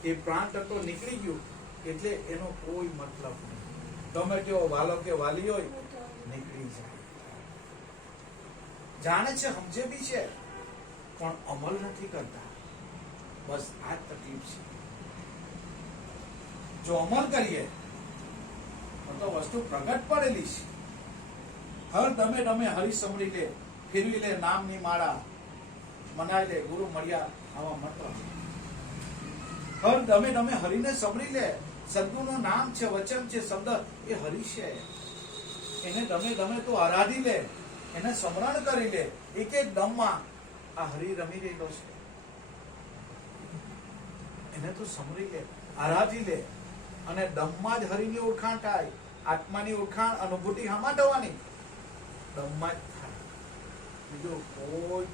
કે પ્રાણ તત્વ નીકળી ગયું એટલે એનો કોઈ મતલબ નહીં. ગમે તેવો વાલો કે વાલી હોય, નીકળી જાય. જાણે છે, સમજે બી છે, પણ અમલ નથી કરતા. બસ આ તકલીફ છે. જો અમલ કરીએ તો વસ્તુ પ્રગટ પડેલી છે. હર દમે દમે હરી સમરી લે, ફેરવી લે નામની માળા, મનાઈ લે ગુરુ મળ્યા આવા મંત્ર. હર દમે દમે હરીને સમરી લે. સદગુરુનું નામ છે, વચન છે, શબ્દ એ હરી છે. એને દમે દમે તો આરાધી લે, એને સ્મરણ કરી લે. એક એક દમમાં આ હરી રમી રહેલો છે. એને તો સમરી લે, આરાધી લે, અને દમમાં જ હરિની ઓળખાણ થાય. આત્માની ઓળખાણ અનુભૂતિ હામાં થવાની? દમમાં જ થાય. બીજું કોઈ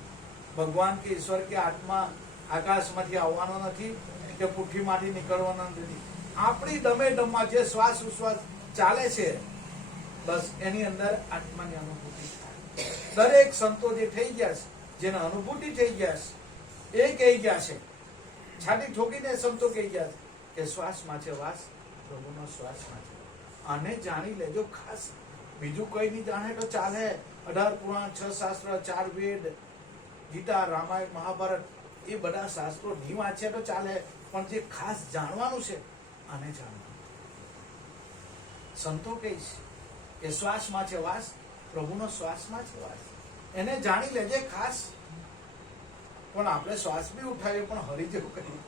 ભગવાન કે ઈશ્વર કે આત્મા આકાશમાંથી આવવાનો નથી કે પુઠ્ઠીમાંથી નીકળવાનો નથી. આપણી દમે દમમાં જે શ્વાસ ઉશ્વાસ ચાલે છે, બસ એની અંદર આત્માની અનુભૂતિ થાય. દરેક સંતો જે થઈ ગયા છે, જેને અનુભૂતિ થઈ ગયા છે, એ કહી ગયા છે, છાતી ઠોકીને સંતો કહી ગયા છે કે શ્વાસમાં છે વાસ, પ્રભુનો શ્વાસમાં છે. આને જાણી લેજો ખાસ. બીજું કઈ નહીં જાણે તો ચાલે. 18 પુરાણ, 6 શાસ્ત્ર, 4 વેદ, ગીતા, રામાયણ, મહાભારત, એ બધા શાસ્ત્રો નહીં વાંચ્યા તો ચાલે, પણ જે ખાસ જાણવાનું છે આને જાણવાનું. સંતો કહીશ કે શ્વાસમાં છે વાસ, પ્રભુનો શ્વાસમાં છે વાસ. એને જાણી લેજે ખાસ. પણ આપણે શ્વાસ બી ઉઠાવીએ પણ હરી જેવું કરી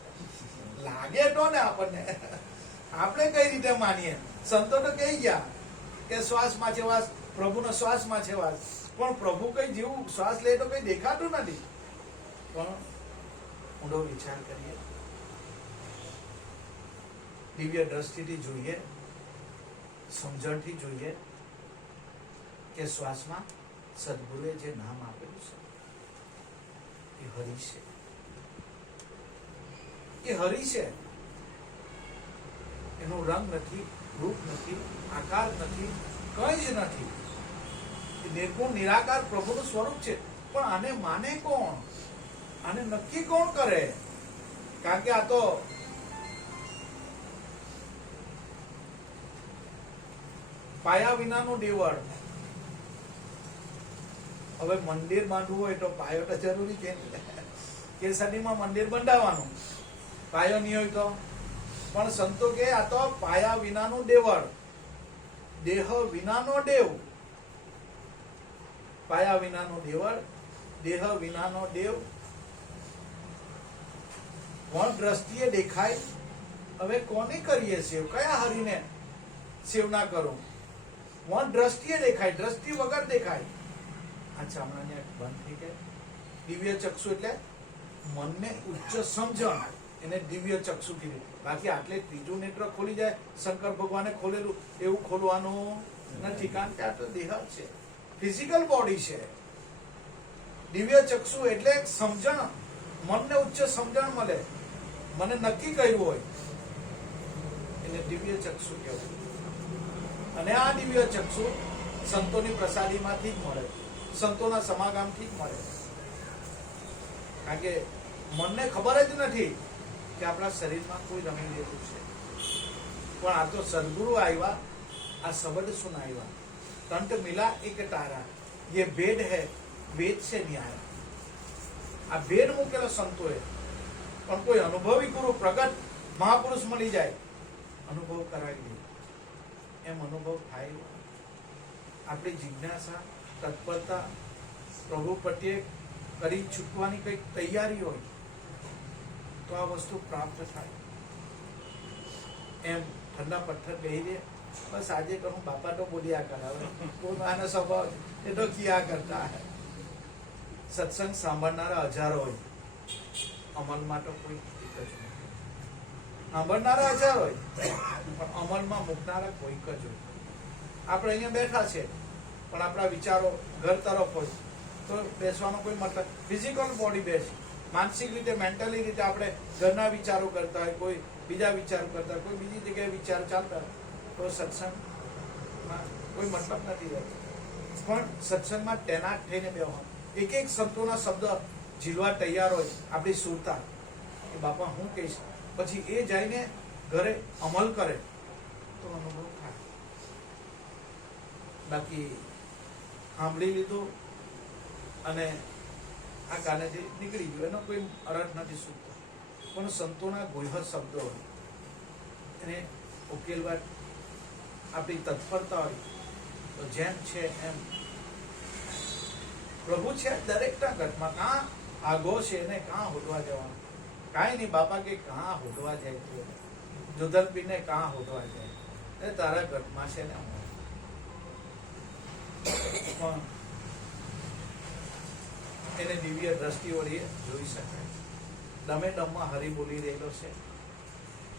લાગે તો ને આપણને. આપણે કઈ રીતે માનીએ? સંતો તો કહી ગયા કે શ્વાસમાં છે વાસ, પ્રભુનો શ્વાસમાં છે વાસ. પણ પ્રભુ કઈ જેવું શ્વાસ લે તો કઈ દેખાતું નથી. પણ ઊંડો વિચાર કરીએ, દિવ્ય દ્રષ્ટિથી જોઈએ, સમજણથી જોઈએ કે શ્વાસમાં સદગુરુએ જે નામ આપેલું છે એ હરિ છે. એ હરિ છે. એનો રંગ નથી, રૂપ નથી, આકાર નથી, કઈ જ નથી. નિર્ગુણ નિરાકાર પ્રભુનું સ્વરૂપ છે. પણ આને માને કોણ? આને નક્કી કોણ કરે? કારણ કે આ તો પાયા વિનાનું દેવળ. હવે મંદિર બાંધવું હોય તો પાયો તો જરૂરી છે. કેસરીમાં મંદિર બંધાવવાનું, પાયો નહીં હોય તો. પણ સંતો કે આ તો પાયા વિનાનું દેવળ, દેહ વિનાનો દેવ. પાયા વિનાનું દેવળ, દેહ વિનાનો દેવ. કોણ દ્રષ્ટિએ દેખાય? હવે કોને કરીએ સેવ? કયા હરિને સેવ ના કરો? કોણ દ્રષ્ટિએ દેખાય? દ્રષ્ટિ વગર દેખાય. અચ્છા, હમણાં બંધ થઈ ગયા. દિવ્ય ચક્ષુ એટલે મનને ઉચ્ચ સમજણ, એને દિવ્ય ચક્ષુ કીધું. બાકી આટલે ત્રીજું નેત્ર ખોલી જાય, શંકર ભગવાને ખોલેલું એવું ખોલવાનું નથી. કારણ કે આ તો દેહ છે, ફિઝિકલ બોડી છે. દિવ્ય ચક્ષુ એટલે સમજણ, મનને ઉચ્ચ સમજણ મળે. મને નક્કી કર્યું હોય એને દિવ્ય ચક્ષુ કહેવાય. અને આ દિવ્ય ચક્ષુ સંતોની પ્રસાદીમાંથી જ મળે, સંતોના સમાગમથી જ મળે. કારણ કે મનને ખબર જ નથી કે આપણા શરીરમાં કોઈ રમી રહેલું છે. પણ આ તો સદગુરુ આવ્યા, આ શબ્દ સુનાવ્યા. કંઠ મિલા એક તારા, ये भेद है, वेद से न्याय. આ ભેદ મૂકેલો સંતોએ. પણ કોઈ અનુભવી ગુરુ, પ્રગટ મહાપુરુષ મળી જાય, અનુભવ કરાવી દે. એમ અનુભવ થાય. આપણી જિજ્ઞાસા તત્પરતા પ્રભુ પ્રત્યે કરી છૂટવાની કંઈક તૈયારી હોય તો આ વસ્તુ પ્રાપ્ત થાય. એમ ઠંડા પથ્થર કહી દે બસ આજે કહું બાપા તો બોલ્યા કરાવે આનો સ્વભાવ એ તો કિયા કરતા હે. સત્સંગ સાંભળનારા હજારો હોય, અમલમાં તો કોઈ એક જ હોય. સાંભળનારા હજારો હોય પણ અમલમાં મૂકનારા કોઈક જ હોય. આપણે અહીંયા બેઠા છે પણ આપણા વિચારો ઘર તરફ હોય તો બેસવાનો કોઈ મતલબ. ફિઝિકલ બોડી બેસે, માનસિક રીતે મેન્ટલી રીતે આપણે ઘરના વિચારો કરતા હોય, કોઈ બીજા વિચારો કરતા હોય, કોઈ બીજી જગ્યાએ વિચાર ચાલતા હોય તો સત્સંગમાં કોઈ મતલબ નથી રહેતો. પણ સત્સંગમાં તૈનાત થઈને બેહવાનું, એક એક સંતોના શબ્દ ઝીલવા તૈયાર હોય આપણી સુરતા કે બાપા હું કહીશ, પછી એ જઈને ઘરે અમલ કરે તો અનુભવ થાય. બાકી સાંભળી લીધું અને આ કાનેથી નીકળી ગયું એનો કોઈ અર્થ નથી સુધતો. પણ સંતોના ગોહ્ય શબ્દો હોય એને ઉકેલવા આપણી તત્પરતા હોય તો જેમ છે એમ પ્રભુ છે દરેકના ઘટમાં. કાં આગો છે એને કાં હોદવા જવાનું, કાંઈ નહીં બાપા કે કાં હોદવા જાય છે, જોધલપીને કાં હોદવા જાય એ તારા ઘટમાં છે ને. પણ એને દિવ્ય દ્રષ્ટિ વળી જોઈ શકાય. ડમે ડમમાં હરી બોલી રહેલો છે,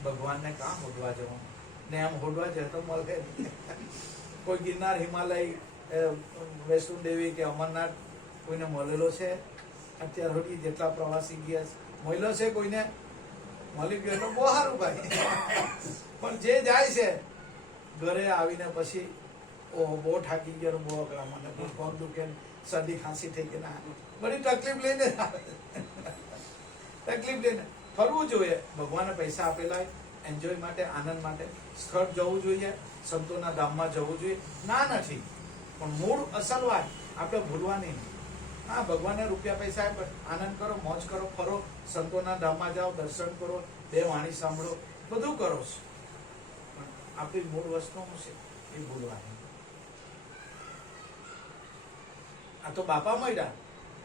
ભગવાનને કાં હોદવા જવાનું ને આમ હોદવા જાય તો મળે કોઈ ગિરનાર, હિમાલય, વૈષ્ણો દેવી કે અમરનાથ કોઈને મળેલો છે અત્યાર સુધી? જેટલા પ્રવાસી ગયા મળ્યો છે કોઈને? મળી ગયો તો બહુ સારું ભાઈ. પણ જે જાય છે ઘરે આવીને પછી ઓહો બહુ થાકી ગયો, બહુ અઘરા, મને બહુ પગ દુખે, શરદી ખાંસી થઈ ગઈ, ના બધી તકલીફ લઈને તકલીફ લઈને ફરવું જોઈએ. ભગવાને પૈસા આપેલા એન્જોય માટે, આનંદ માટે સ્થળ જવું જોઈએ, સંતોના ધામમાં જવું જોઈએ, ના નથી. પણ મૂળ અસલ વાત આપણે ભૂલવાની નહીં. હા, ભગવાને રૂપિયા પૈસા આપે, આનંદ કરો, મોજ કરો, ફરો, સંતોના ધામમાં જાઓ, દર્શન કરો, બે વાણી સાંભળો, બધું કરો. પણ આપણી મૂળ વસ્તુ શું છે એ ભૂલવાની. આ તો બાપા મળ્યા,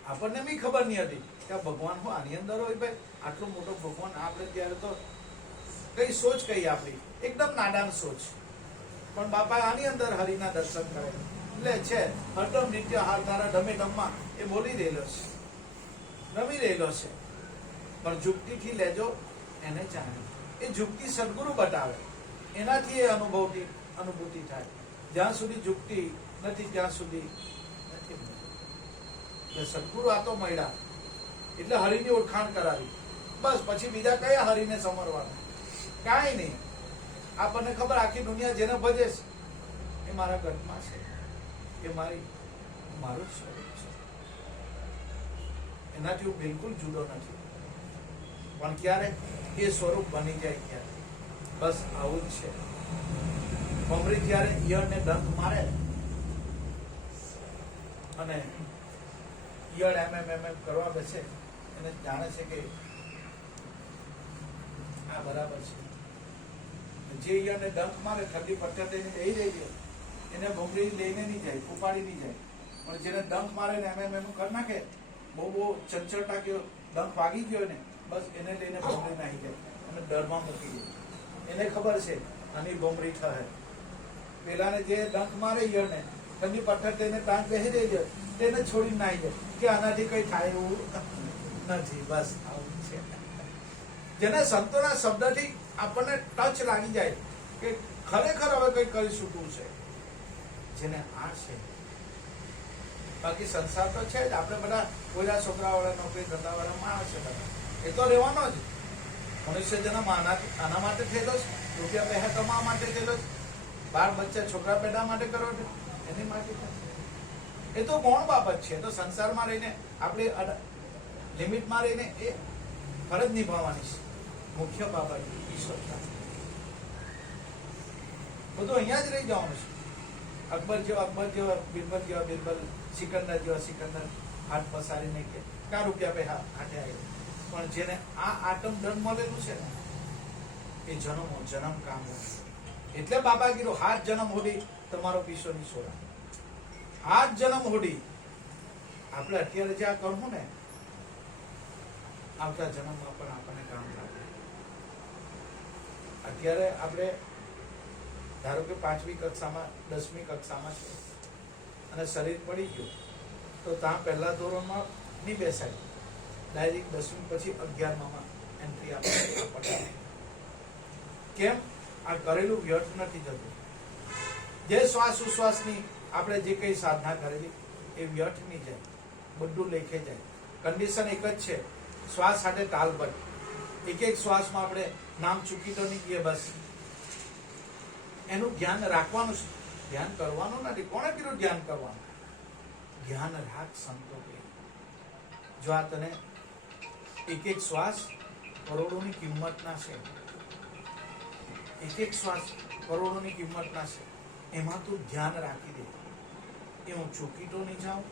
આપણને બી ખબર નહીં હતી કે આ ભગવાન હું આની અંદર હોય. ભાઈ આટલો મોટો ભગવાન આપણે ત્યારે તો કઈ સોચ કઈ આપણી એકદમ નાદાન સોચ. પણ બાપા આની અંદર હરિના દર્શન કરે એટલે છે હરદમ નિત્ય હાર તારા ધમે ધમમાં એ બોલી રહેલો છે, રમી રહેલો છે. પણ જુક્તિથી લેજો એને જાણે. એ જુક્તિ સદગુરુ બતાવે, એનાથી એ અનુભૂતિ થાય. જ્યાં સુધી જુક્તિ નથી ત્યાં સુધી નથી. સદગુરુ આ તો મળ્યા એટલે હરિની ઓળખાણ કરાવી, બસ. પછી બીજા કયા હરિને સમરવાના? કાંઈ નહીં. આપણને ખબર આખી દુનિયા જેને ભજે છે એ મારા ઘટમાં છે, એ મારું સ્વરૂપ છે, એનાથી હું બિલકુલ જુદો નથી. પણ ક્યારે એ સ્વરૂપ બની જાય ક્યારે? બસ આવું જ છે. ભમરી ત્યારે ઈયળને ડંખ મારે અને ઈયળ એમ કરવા બેસે, એને જાણે છે કે આ બરાબર છે. જે ઈયળને ડંખ મારે ઠંડી પથ્થર થઈને બેસી જાય છે એને ભમરી લઈને નહીં જાય, ઉપાડી નહીં જાય. પણ જેને ડંખ મારે ને એમ કરી નાખે, બહુ ચંચળતા કે ડંખ વાગી ગયો ને, બસ એને લઈને ભમરી નાહી જાય અને ડરમાં મૂકી જાય. એને ખબર છે આની ભમરી થશે. પેલાને જે ડંખ મારે ઈયળને ઠંડી પથ્થર થઈને તાંક બેસી રહી જાય, તેને છોડીને નાહી જાય કે આનાથી કઈ થાય એવું નથી. બસ આવું છે. જેને સંતોના શબ્દથી આપણને ટચ લાગી જાય કે ખરેખર હવે કઈ કરી છૂટવું છે, જેને આ છે. બાકી સંસાર તો છે જ. આપણે બધા કોઈના છોકરાવાળા, નોકરી ધંધાવાળા માણસ છે બધા, એ તો રહેવાનો જ. મનુષ્ય જન્મ આના માટે થયેલો છે, રૂપિયા પૈસા કમાવા માટે થયેલો છે, બાળ બચ્ચા છોકરા પેદા માટે કરો છો એની માટે. એ તો ગૌણ બાબત છે. તો સંસારમાં રહીને આપણે લિમિટમાં રહીને એ ફરજ નિભાવવાની છે. મુખ્ય બાબત ઈશ્વરતા, બધું અહીંયા જ રહી જવાનું છે. અકબર જેવા બિરબલ જેવા બિરબલ, સિકંદર જેવા સિકંદર હાથ પસારીને કે કા રૂપિયા પૈસા હાથે આવે. પણ જેને આ આટમ દંડ મળેલું છે ને એ જન્મ કામ. એટલે બાબા કીધું હાથ જન્મ હોડી તમારો પીસો ની સોરા. આ જ જન્મ હોડી આપણે અત્યારે જે આ કરવું ને આવતા જન્મમાં પણ આપણને કામ લાગે. અત્યારે આપણે ધારો કે 5મી કક્ષામાં 10મી કક્ષામાં છે અને શરીર પડી ગયું તો ત્યાં પહેલા ધોરણમાં નહીં બેસાય, ડાયરેક્ટ 10મી પછી 11માં એન્ટ્રી આપણે. કેમ? આ કરેલું વ્યર્થ નથી જતું. જે શ્વાસ ઉશ્વાસની આપણે જે કઈ સાધના કરેલી એ વ્યર્થ નહીં જાય, બધું લેખે જાય. કન્ડિશન એક જ છે, શ્વાસ સાથે તાલબદ્ધ. એક એક શ્વાસમાં આપણે નામ ચૂકી તો નહીં ગયે, બસ એનું ધ્યાન રાખવાનું છે. ધ્યાન કરવાનું નથી. કોણે કીધું ધ્યાન કરવાનું? ધ્યાન રાખ સંતો કે. જો આ તને એક એક શ્વાસ કરોડોની કિંમતના છે, એક એક શ્વાસ કરોડોની કિંમતના છે, એમાં તું ધ્યાન રાખી દે. એ હું ચૂકી તો નહીં જાઉં.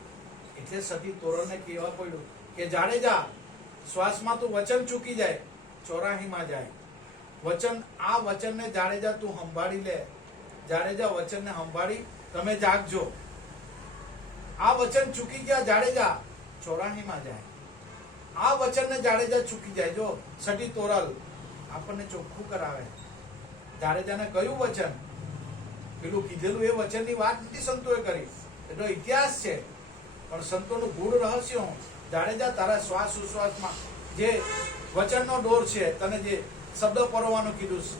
એટલે સતી તોરણને કહેવા પડ્યું કે જાડેજા, શ્વાસમાં તું વચન ચૂકી જાય, 84માં જાય. વચન, આ વચનને જાડેજા તું સંભાળી લે. જાડેજા વચનને સંભાળી તમે જાગજો. આ વચન ચૂકી ગયા જાડેજા, 84માં જાય. આ વચનને જાડેજા ચૂકી જાય. જો સતી તોરલ આપણને ચોખ્ખું કરાવે. જાડેજાને કયું વચન? પેલું કીધેલું એ વચનની વાત નથી સંતોએ કરી, એટલો ઇતિહાસ છે. પણ સંતોનું ગૂઢ રહસ્ય હું. જાડેજા, તારા શ્વાસ ઉશ્વાસમાં જે વચનનો દોર છે, તને જે શબ્દ પરવાનું કીધું છે,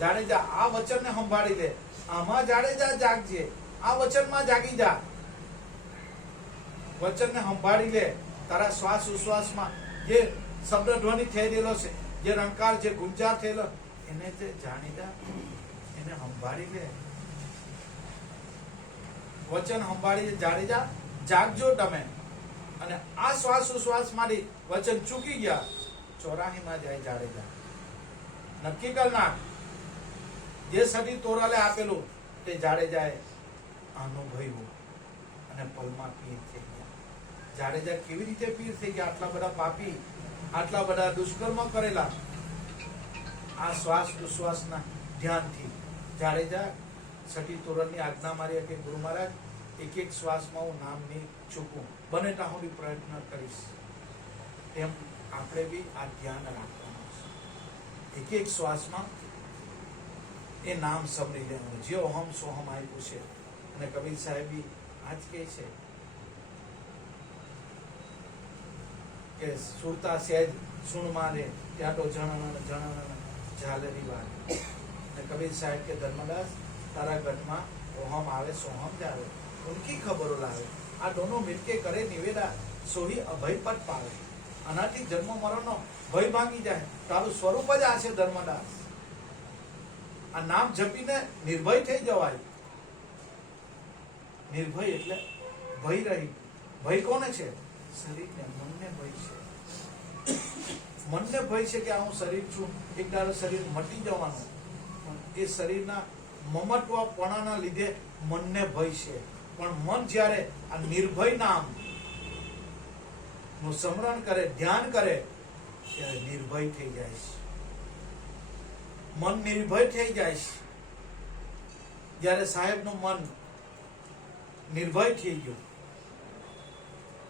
જાડેજા આ વચનને સંભાળી લે. આમાં જાડેજા જાગજે, આ વચનમાં જાગી જા. વચનને સંભાળી લે. તારા શ્વાસ ઉશ્વાસમાં જે શબ્દ ધ્વનિ થઈ રહેલો છે, જે રણકાર, જે ગુંજાર થયેલો, એને જે જાણી જા, એને સંભાળી લે. વચન સંભાળી જાડેજા જાગજો તમે. અને આ શ્વાસ ઉશ્વાસ માંથી વચન ચૂકી ગયા, 84માં જાય જાડેજા. નક્કી કર નાખ. જે સતી તોરલે આપેલું તે જાડેજાએ અનુભવ્યું અને પલમાં પીર થઈ ગયા. જાડેજા કેવી રીતે પીર થઈ ગયા? આટલા બધા પાપી, આટલા બધા દુષ્કર્મ કરેલા, આ શ્વાસ ઉશ્વાસના ધ્યાનથી જાડેજા સતી તોરણની આજ્ઞા મારી કે ગુરુ મહારાજ, એક એક શ્વાસમાં હું નામ નહીં ચૂકું, બને ત્યાં હું પ્રયત્ન કરીશ. તેમ આપણે બી આ ધ્યાન રાખવાનું છે. એક એક શ્વાસમાં એ નામ સમરી લેવાનું. જે અહમ સોહમ આપ્યું છે. અને કબીર સાહેબ બી આજ કહે છે કે સુરતા સહેજ સુણ મારે ત્યાં તો જણન જણન ઝાલરી વાગે. અને કબીર સાહેબ કે ધર્મદાસ, તારા ગઢમાં ઓહમ આવે સોહમ જાવે, ઉનકી ખબરો લાવે. આ દોનો મિલકે કરે નિવેદા, સોહી અભય પદ પાવે. આનાથી જન્મ મરણનો ભય ભાંગી જાય. તારું સ્વરૂપ જ આ છે ધર્મદાસ. આ નામ જપીને નિર્ભય થઈ જવાય. નિર્ભય એટલે ભય રહી. ભય કોને છે? શરીરને, મનને ભય છે. મનને ભય છે કે આ હું શરીર છું, એક દાડો શરીર મટી જવાનું. એ શરીરના મમત્વપણાના લીધે મનને ભય છે. પણ મન જ્યારે આ નિર્ભય નામ નું સ્મરણ કરે, ધ્યાન કરે, ત્યારે નિર્ભય થઈ જાય છે. મન નિર્ભય થઈ જાય છે. જ્યારે સાહેબનું મન નિર્ભય થઈ ગયું,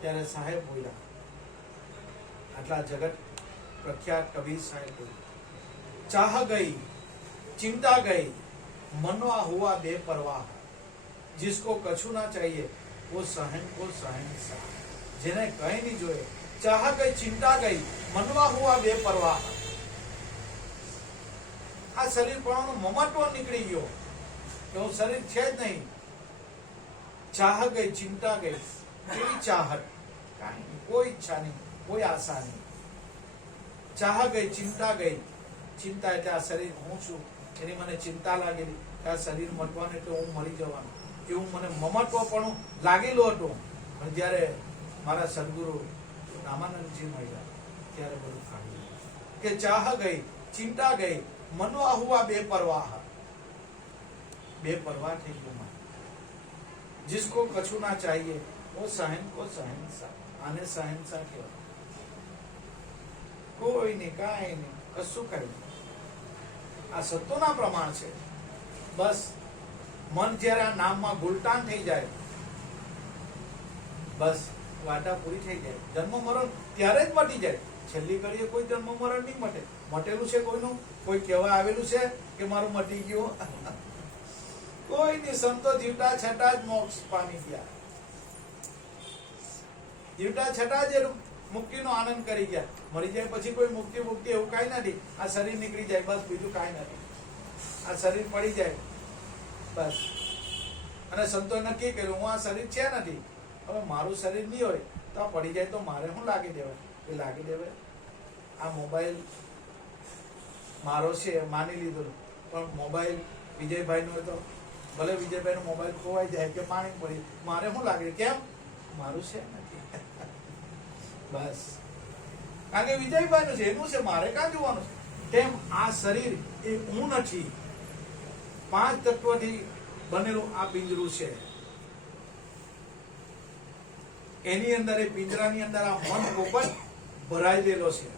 ત્યારે સાહેબ બોલ્યા, આટલા જગત પ્રખ્યાત કબીર સાહેબ બોલ્યા, ચાહ ગઈ चिंता गई मनवा हुआ बेपरवाह, जिसको कछु ना चाहिए वो सहन को सहनशाह. જેને કઈ નહીં જોઈએ, ચાહ ગઈ ચિંતા ગઈ મનવા હુઆ બેપરવાહ. આ શરીર પરનું મમત્વ નીકળી ગયો કે હું શરીર છે જ નહીં. ચાહ ગઈ ચિંતા ગઈ. કેવી ચાહત? કાંઈ નહીં, કોઈ ઈચ્છા નહીં, કોઈ આશા નહીં. ચાહ ગઈ ચિંતા ગઈ. ચિંતા એટલે આ શરીર હું છું એની મને ચિંતા લાગેલી કે આ શરીર મટવાનું એટલે હું મરી જવાનું, એવું મને મમત્વપણું લાગેલું હતું. પણ જ્યારે મારા સદગુરુ રામાનંદજી મળ્યા ત્યારે બધું કાઢ્યું કે ચાહ ગઈ ચિંતા ગઈ મનવા હુઆ બેપરવાહ. બેપરવાહ થઈ ગયું મન. जिसको कछु ना चाहिए वो सहन को सहनशाह. आने सहनशाह कहेवाय. કોઈ નહીં, કાંઈ નહીં, કશું કઈ નહીં. આ સત્વના પ્રમાણ છે. બસ મન જ્યારે આ નામમાં ગુલટાન થઈ જાય, બસ વાટા પૂરી થઈ જાય. જન્મ મરણ ત્યારે જ મટી જાય. છેલ્લી ઘડીએ કોઈ જન્મ મરણ નહીં મટે. મટેલું છે કોઈનું? કોઈ કહેવા આવેલું છે કે મારું મટી ગયું? કોઈ નહીં. સંતો જીવતા છતાં જ મોક્ષ પામી ગયા. જીવતા છતાં જ મુક્તિનો આનંદ કરી ગયા. મરી જાય પછી કોઈ મુક્તિ એવું કાંઈ નથી. આ શરીર નીકળી જાય બસ, બીજું કાંઈ નથી. આ શરીર પડી જાય બસ. અને સંતોએ નક્કી કર્યું હું આ શરીર છે નથી, હવે મારું શરીર નહીં હોય તો આ પડી જાય તો મારે શું લાગી દેવાય? એ લાગી દેવાય. આ મોબાઈલ મારો છે માની લીધું, પણ મોબાઈલ વિજયભાઈ નો હોય તો ભલે વિજયભાઈ નો મોબાઈલ ખોવાઈ જાય કે પાણી પડી, મારે શું લાગે? કેમ? મારું છે નથી. બસ. કારણ કે વિજયભાઈ નું છે, એનું છે, મારે ક્યાં જોવાનું છે? તેમ આ શરીર એ હું નથી. 5 તત્વથી બનેલું આ પિંજરું છે. એની અંદર એ પિંજરાની અંદર આ મન પોપટ ભરાઈ દેલો છે.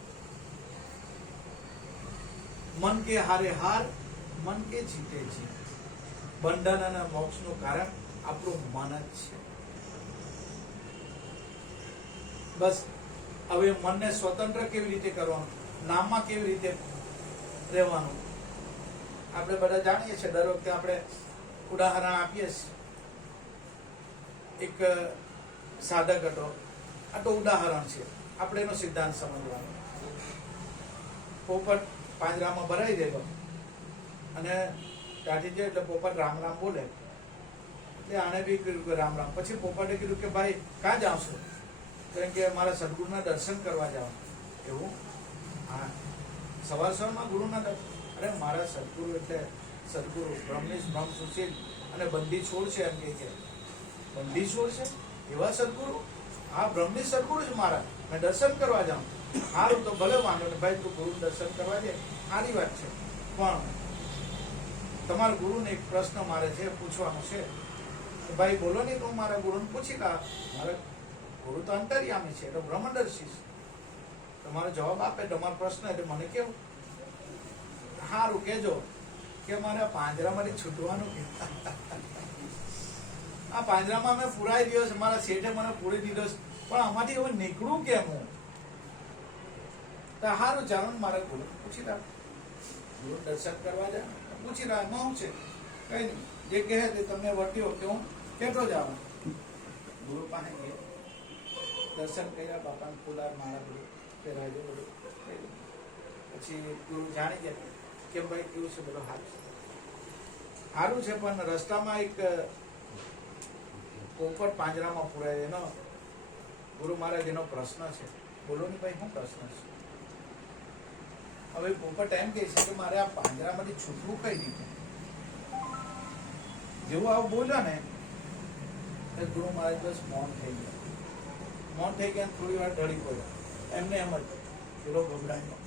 મન કે હારે હાર, મન કે જીતે જીત. બંધન અને મોક્ષનું કારણ આપણું મન જ છે. બસ. હવે મનને સ્વતંત્ર કેવી રીતે કરવાનું, નામમાં કેવી રીતે રહેવાનું, આપણે બધા જાણીએ છીએ. દર વખતે આપણે ઉદાહરણ આપીએ છીએ. એક સાધક હતો, આ તો ઉદાહરણ છે, આપણે એનો સિદ્ધાંત સમજવાનો. પોપટ પાંજરામાં ભરાઈ ગયેલો અને ત્યાંથી જાય એટલે પોપટ રામ રામ બોલે. એટલે આને બી કીધું કે રામ રામ. પછી પોપટે કીધું કે ભાઈ ક્યાં જાવ છો? કારણ કે મારા સદગુરુના દર્શન કરવા જાવ. એવું? હા. સવારમાં ગુરુના દર્શન? અરે મારા સદગુરુ એટલે સદગુરુ બ્રહ્મનિષ્ઠ બ્રહ્મ સુશીલ અને બંદી છોડ છે એમ કે છે. બંદી છોડ છે એવા સદગુરુ? હા, બ્રહ્મનિષ્ઠ સદગુરુ છે મારા. મેં દર્શન કરવા જાઉં. સારું તો ભલે વાંધો ને ભાઈ, તું ગુરુ દર્શન કરવા જાય સારી વાત છે, પણ તમારા ગુરુને એક પ્રશ્ન મારે છે પૂછવાનો છે. ભાઈ બોલો નહીં તો મારા ગુરુને પૂછી લા. મારા ગુરુ તો અંતર્યામી છે, એટલે બ્રહ્મદર્શી છે. તમારો જવાબ આપે તમારો પ્રશ્ન એટલે મને કેવું સારું કેજો કે મારે આ પાંજરામાંથી છૂટવાનું કે આ પાંજરામાં મેં પુરાઈ ગયો છે, મારા શેઠે મને પૂરી દીધો છે, પણ આમાંથી હવે નીકળું કેમ હું? તો સારું ચાલો ને મારા ગુરુ પૂછી લા. ગુરુ દર્શન કરવા જાય પૂછી લા. એમાં શું છે? કઈ નહીં, જે કહે તે તમને વર્ત્યો કે હું કેટલો જાવ. ગુરુ પાસે ગયો, દર્શન કર્યા, બાપાને ફૂલાર મારા ગુરુ પહેરાવી બધું. પછી ગુરુ જાણી ગયા કે ભાઈ કેવું છે, બધું સારું છે. પણ રસ્તામાં એક પોપટ પાંજરામાં પુરાય. એનો ગુરુ મહારાજ એનો પ્રશ્ન છે. બોલો ને ભાઈ, શું પ્રશ્ન છે? હવે પોપટ એમ કહે છે કે મારે આ પાંજરામાંથી છૂટવું કઈ રીતે? જેવું આવું બોલ્યો ને ગુરુ મહારાજ બસ મૌન થઈ ગયા. મૌન થઈ ગયા, થોડી વાર ઢળી પડ્યો. એમને એમ જ પેલો ગભરાયો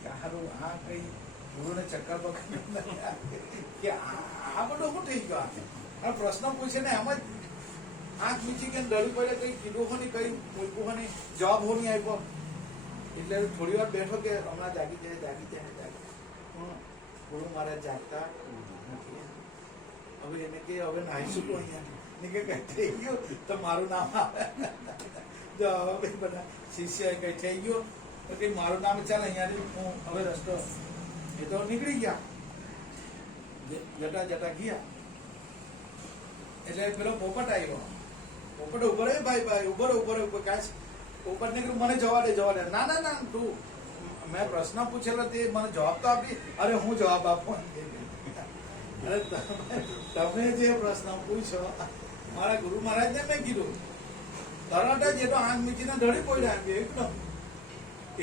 કે હારું આ કઈ ગુરુને ચક્કર પકડી કે આ બધું શું થઈ ગયો? આ પ્રશ્ન પૂછે ને એમ જ આંખ મીચી કે ડરી પડે, કઈ કીધું હો નહીં, કઈ મૂકવું હો નહીં, જવાબ હો નહીં આપ્યો. એટલે થોડી વાર બેઠો કે હમણાં જાગી જાય. ગુરુ મહારાજ જાગતા નથી. હવે એને કે હવે નાહીશું તો અહીંયા કે કઈ થઈ ગયું તો મારું નામ આવે. જો હવે બધા શિષ્ય કઈ થઈ ગયો તો કઈ મારું નામ ચાલે અહીંયાથી હું હવે રસ્તો. એ તો નીકળી ગયા, જટા ગયા. એટલે પેલો પોપટ આવ્યો. પોપટ ઉભો રહે, ભાઈ ઉભો રહે કાંઈ. પોપટ ને કીધું મને જવા દે. ના તું, મેં પ્રશ્ન પૂછેલો તે મને જવાબ તો આપી. અરે હું જવાબ આપો? અરે તમે જે પ્રશ્ન પૂછો મારા ગુરુ મહારાજ ને મેં કીધું, તરત જ એ તો આંખ મીચીને ઢળી પડ્યા એમ કે એકદમ.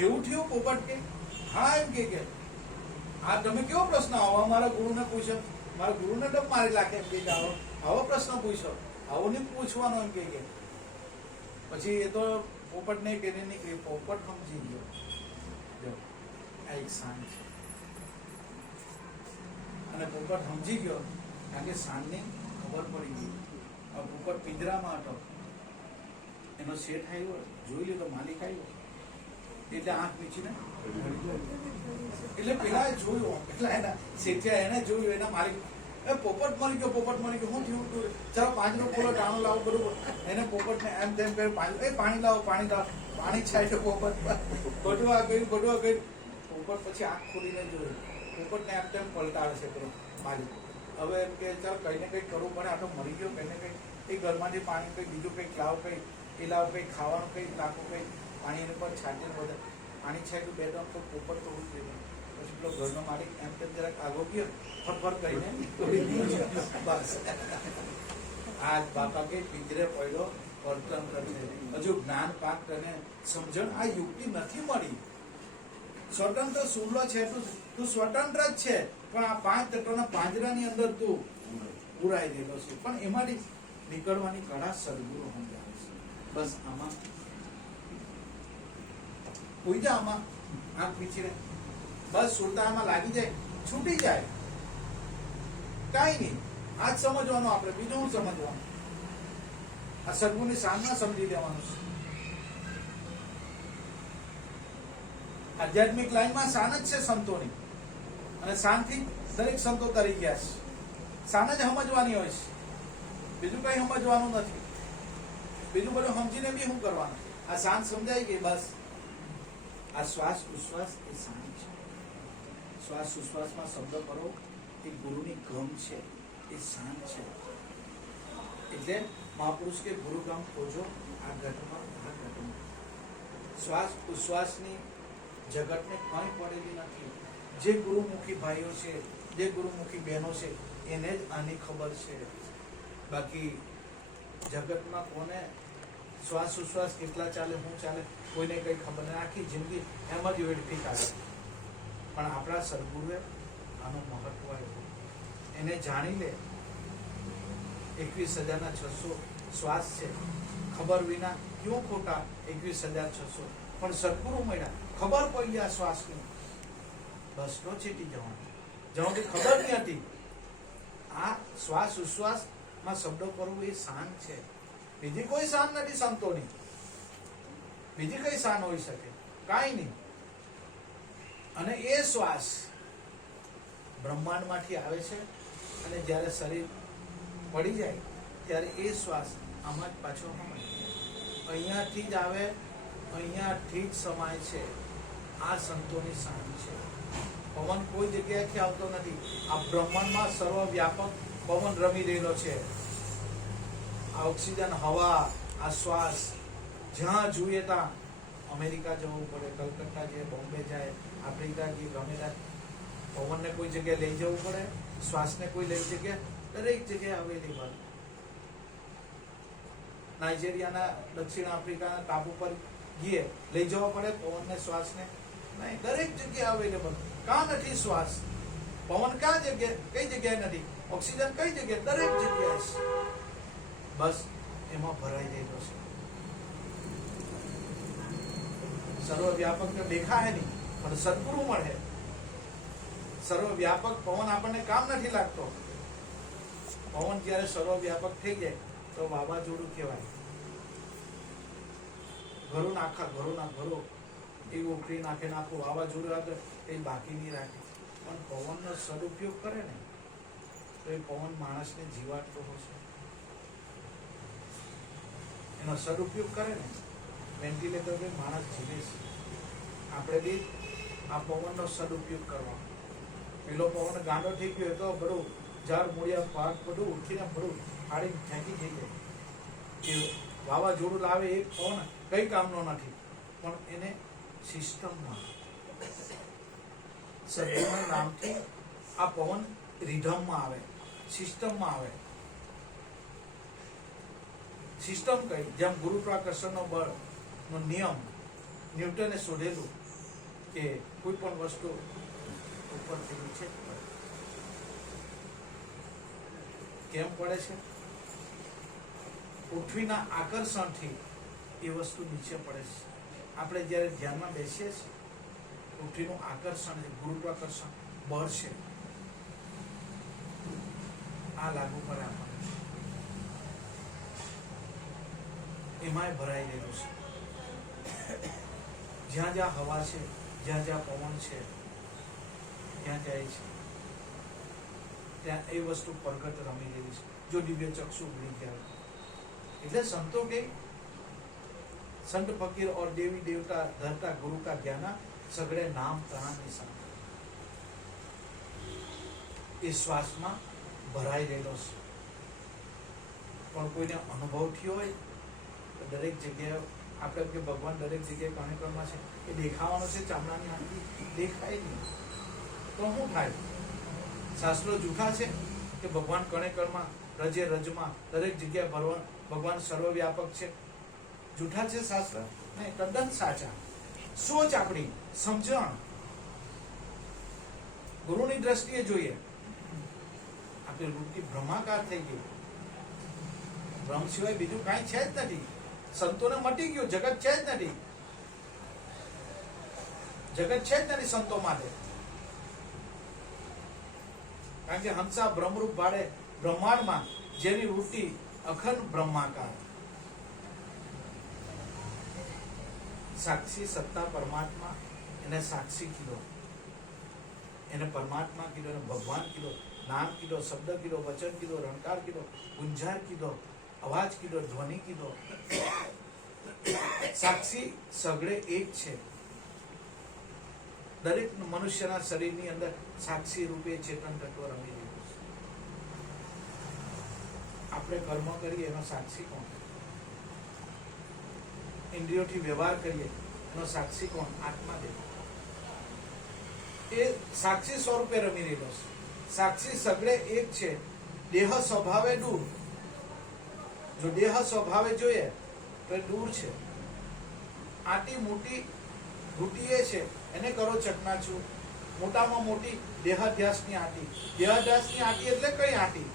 એવું થયું? પોપટ કે હા એમ કે આ તમે કેવો પ્રશ્ન આવો મારા ગુરુને પૂછો? મારા ગુરુને તો મારી લાગે એમ કે આવો પ્રશ્ન પૂછો, આવો નહીં પૂછવાનો એમ કે. પછી એ તો પોપટ નહીં કે નહીં, પોપટ સમજી ગયો. આ એક સાંજ છે અને પોપટ સમજી ગયો કારણ કે સાંજની ખબર પડી ગઈ. પોપટ પિંજરામાં હતો, એનો શેઠ આવ્યો, જોઈ લીધો, માલિક આવ્યો એટલે આંખ મીચીને. એટલે પેલા જોયું, પેલા એના શેઠિયા એને જોયું, એના માલિક એ પોપટ મરી ગયો, પોપટ મરી ગયો, હું થયું તું? ચાલો પાંજરો ખોલો, ટાણો લાવો, બરોબર. એને પોપટને એમ તેમ કર્યું, પાંજરો, એ પાણી લાવો, પાણી લાવો, પાણી છાંટ્યો પોપટ પર. બધું આ કર્યું, બધું આ કર્યું. પોપટ પછી આંખ ખોલીને જોયું, પોપટને એમ તેમ પલટાવે છે પેલો માલિક. હવે એમ કે ચાલ કંઈ ને કંઈક કરવું પડે, આ તો મરી ગયો, કંઈ ને કંઈક એ ઘરમાંથી પાણી કંઈક બીજું કંઈક લાવો, કંઈક એ લાવો, કંઈક ખાવાનું કંઈક નાખો, કંઈક પાણી એને પર છાંટીને બધે પાણી છાંટ્યું, બે ત્રણ તો પોપટ તો ઉઠી ગયો. પછી પેલો ઘરનો માલિક એમ તેમ જરાક આગો ગયો, ફરફર કરીને બસ. આજ બાપા કે પિંજરે પડ્યો પરતંત્ર છે. હજુ જ્ઞાન પાક અને સમજણ આ યુક્તિ નથી મળી. સ્વતંત્ર સુરલો છે, તું સ્વતંત્ર જ છે, પણ આ 5 તત્વના પાંજરાની અંદર તું પુરાઈ ગયેલો છે. પણ એમાંથી નીકળવાની કળા સદગુરુ સમજાવે છે. બસ આમાં કોઈ જા, આમાં આંખ પીછીને બસ સુરતામાં લાગી જાય, છૂટી જાય, કાઈ નહીં. આ જ સમજવાનું, આપણે બીજું શું સમજવાનું? આ સદગુરુની સાધના સમજી લેવાનું છે. આધ્યાત્મિક લાઈનમાં શાન જ છે સંતોની, અને શાનથી દરેક સંતો તરી ગયા છે. શાન જ સમજવાની હોય છે, બીજું કઈ સમજવાનું નથી. બીજું બધું સમજીને બી શું કરવાનું? આ શાન સમજાય કે બસ આ શ્વાસ ઉશ્વાસ એ શાન છે. શ્વાસ ઉશ્વાસમાં શબ્દ કરો એ ગુરુની ગમ છે, એ શાન છે. એટલે મહાપુરુષ કે ગુરુ ગમ ખોજો આ ઘટમાં, આ ઘટમાં. શ્વાસ ઉશ્વાસની જગતને કંઈ પડેલી નથી. જે ગુરુમુખી ભાઈઓ છે, જે ગુરુમુખી બહેનો છે, એને જ આની ખબર છે. બાકી જગતમાં કોને શ્વાસ ઉશ્વાસ કેટલા ચાલે, શું ચાલે, કોઈને કઈ ખબર નહીં. આખી જિંદગી એમ જ વેડફી કાઢે. પણ આપણા સદગુરુએ આનું મહત્વ આપ્યું. એને જાણી લે. 21,600 શ્વાસ છે, ખબર વિના ક્यों ખોટા 21,600. પણ સદગુરુ મળ્યા, ખબર પડી આ શ્વાસની, બસ નો ચીટી જવાનું. જ્યાંથી ખબર નહીં હતી, આ શ્વાસ ઉશ્વાસ માં શબ્દો કરવું એ શાન છે. બીજી કોઈ શાન નથી સંતોની. બીજી કઈ શાન હોઈ શકે? કાંઈ નહીં. અને એ શ્વાસ બ્રહ્માંડમાંથી આવે છે, અને જ્યારે શરીર પડી જાય ત્યારે એ શ્વાસ આમાં જ પાછો સમાય. અહીંયાથી જ આવે, અહીંયાથી જ સમાય છે. આ સંતોની શાન છે. પવન કોઈ જગ્યાએથી આવતો નથી. આ બ્રહ્માંડમાં સર્વવ્યાપક પવન રમી રહેલો છે. આ ઓક્સિજન, હવા, આ શ્વાસ, જ્યાં જોઈએ ત્યાં અમેરિકા જવું પડે, કલકત્તા જાય, બોમ્બે જાય, આફ્રિકા જાય, ગમે ત્યાં પવનને કોઈ જગ્યાએ લઈ જવું પડે, શ્વાસને કોઈ લઈ જગ્યાએ, દરેક જગ્યાએ અવેલેબલ. નાઇજીરિયાના, દક્ષિણ આફ્રિકાના ટાપુ પર ગઈએ, લઈ જવા પડે પવનને, શ્વાસને? નહીં, દરેક જગ્યાએ અવેલેબલ. કાં નથી શ્વાસ? પવન ક્યાં જગ્યાએ, કઈ જગ્યાએ નથી? ઓક્સિજન કઈ જગ્યાએ? દરેક જગ્યાએ છે. બસ એમાં ભરાઈ ગયેલો છે. સર્વવ્યાપક તો દેખાય નહીં, પણ સદગુરુ મળે. સર્વવ્યાપક પવન આપણને કામ નથી લાગતો. પવન જ્યારે સર્વવ્યાપક થઈ જાય તો વાવાઝોડું કહેવાય. ઘરોના આખા ઘરોના ઘરો એવું ઉકળી નાખે, આખું વાવાઝોડું આવે એ બાકી નહીં રાખે. પણ પવનનો સદુપયોગ કરે ને તો એ પવન માણસને જીવાડતો હશે. એનો સદુપયોગ કરે ને, વેન્ટિલેટર પર માણસ જીવે છે. આપણે બી આ પવનનો સદુપયોગ કરવાનો. પેલો પવન ગાંડો થઈ ગયો તો બધું ઝાડ મૂળિયા પાક બધું ઉઠીને બધું ફાડી ફેંકી થઈ જાય. એ વાવાઝોડું લાવે એ પવન કઈ કામનો નથી, પણ એને સિસ્ટમમાં, સદગુરુના નામથી આ પવન રિધમમાં આવે, સિસ્ટમમાં આવે. સિસ્ટમ કઈ? જેમ ગુરુત્વાકર્ષણનો બળનો નિયમ ન્યૂટને શોધેલું કે કોઈ પણ વસ્તુ ઉપરથી નીચે કેમ પડે છે? પૃથ્વીના આકર્ષણથી એ વસ્તુ નીચે પડે છે. આપણે જ્યારે ધ્યાનમાં બેસીએ છીએ, પૃથ્વીનું આકર્ષણ, ગુરુત્વાકર્ષણ બળ છે, આ લાગુ પડે આપણને. એમાંય ભરાઈ ગયેલું છે. જ્યાં જ્યાં હવા છે, જ્યાં જ્યાં પવન છે, ત્યાં જાય છે. ત્યાં એ વસ્તુ પ્રગટ રમી રહેલી છે. જો દિવ્ય ચક્ષુ ઉગડી ગયા એટલે સંતો કે संत फकीर और देवी देवता धरता गुरु का ज्ञाना सगड़े नाम तना निशान એ શ્વાસમાં ભરાઈ રહેલો છે. પણ કોઈને અનુભવ થયો હોય તો દરેક જગ્યાએ આપણે કે ભગવાન દરેક જગ્યાએ કણેકણમાં છે એ દેખાવાનો છે ચામડાની હાથી દેખાય નહીં તો શું થાય? શાસ્ત્રો જૂઠા છે કે ભગવાન કણેકણમાં રજે રજમાં દરેક જગ્યાએ ભગવાન સર્વવ્યાપક છે? જૂઠા છે શાસ્ત્ર? નહીં, તદ્દન સાચા. સોચ આપણી સમજણ ગુરુની દ્રષ્ટિએ જોઈએ. આપણી વૃત્તિ ભ્રમાકાર થઈ ગઈ. ભ્રમ સિવાય બીજું કાંઈ છે જ નથી. સંતોને મટી ગયું, જગત છે જ નથી. જગત છે જ નથી સંતો માટે. કારણ કે હંસા બ્રહ્મરૂપ ભાડે બ્રહ્માંડમાં જેની વૃત્તિ અખંડ બ્રહ્માકાર, સાક્ષી સત્તા પરમાત્મા, એને સાક્ષી કીધો, એને પરમાત્મા કીધો, એને ભગવાન કીધો, નામ કીધો, શબ્દ કીધો, વચન કીધો, રણકાર કીધો, ગુંજાર કીધો, અવાજ કીધો, ધ્વનિ કીધો. સાક્ષી સગળે એક છે. દરેક મનુષ્યના શરીરની અંદર સાક્ષી રૂપે ચેતન તત્વ રમી રહ્યું છે. આપણે કર્મ કરીએ એનો સાક્ષી કોણ? ઇન્દ્રિયોથી વ્યવહાર કરીએ એનો સાક્ષી કોણ? આત્માદેવ. એ સાક્ષી સ્વરૂપે રમી રહેલો છે. સાક્ષી સગળે એક છે, દેહ સ્વભાવે દૂર. જો દેહ સ્વભાવે જોઈએ તો એ દૂર છે. આટી મોટી ઘૂંટીએ છે એને કરો ચકનાચૂર. મોટામાં મોટી દેહાધ્યાસની આટી. દેહાધ્યાસની આટી એટલે કઈ આટી?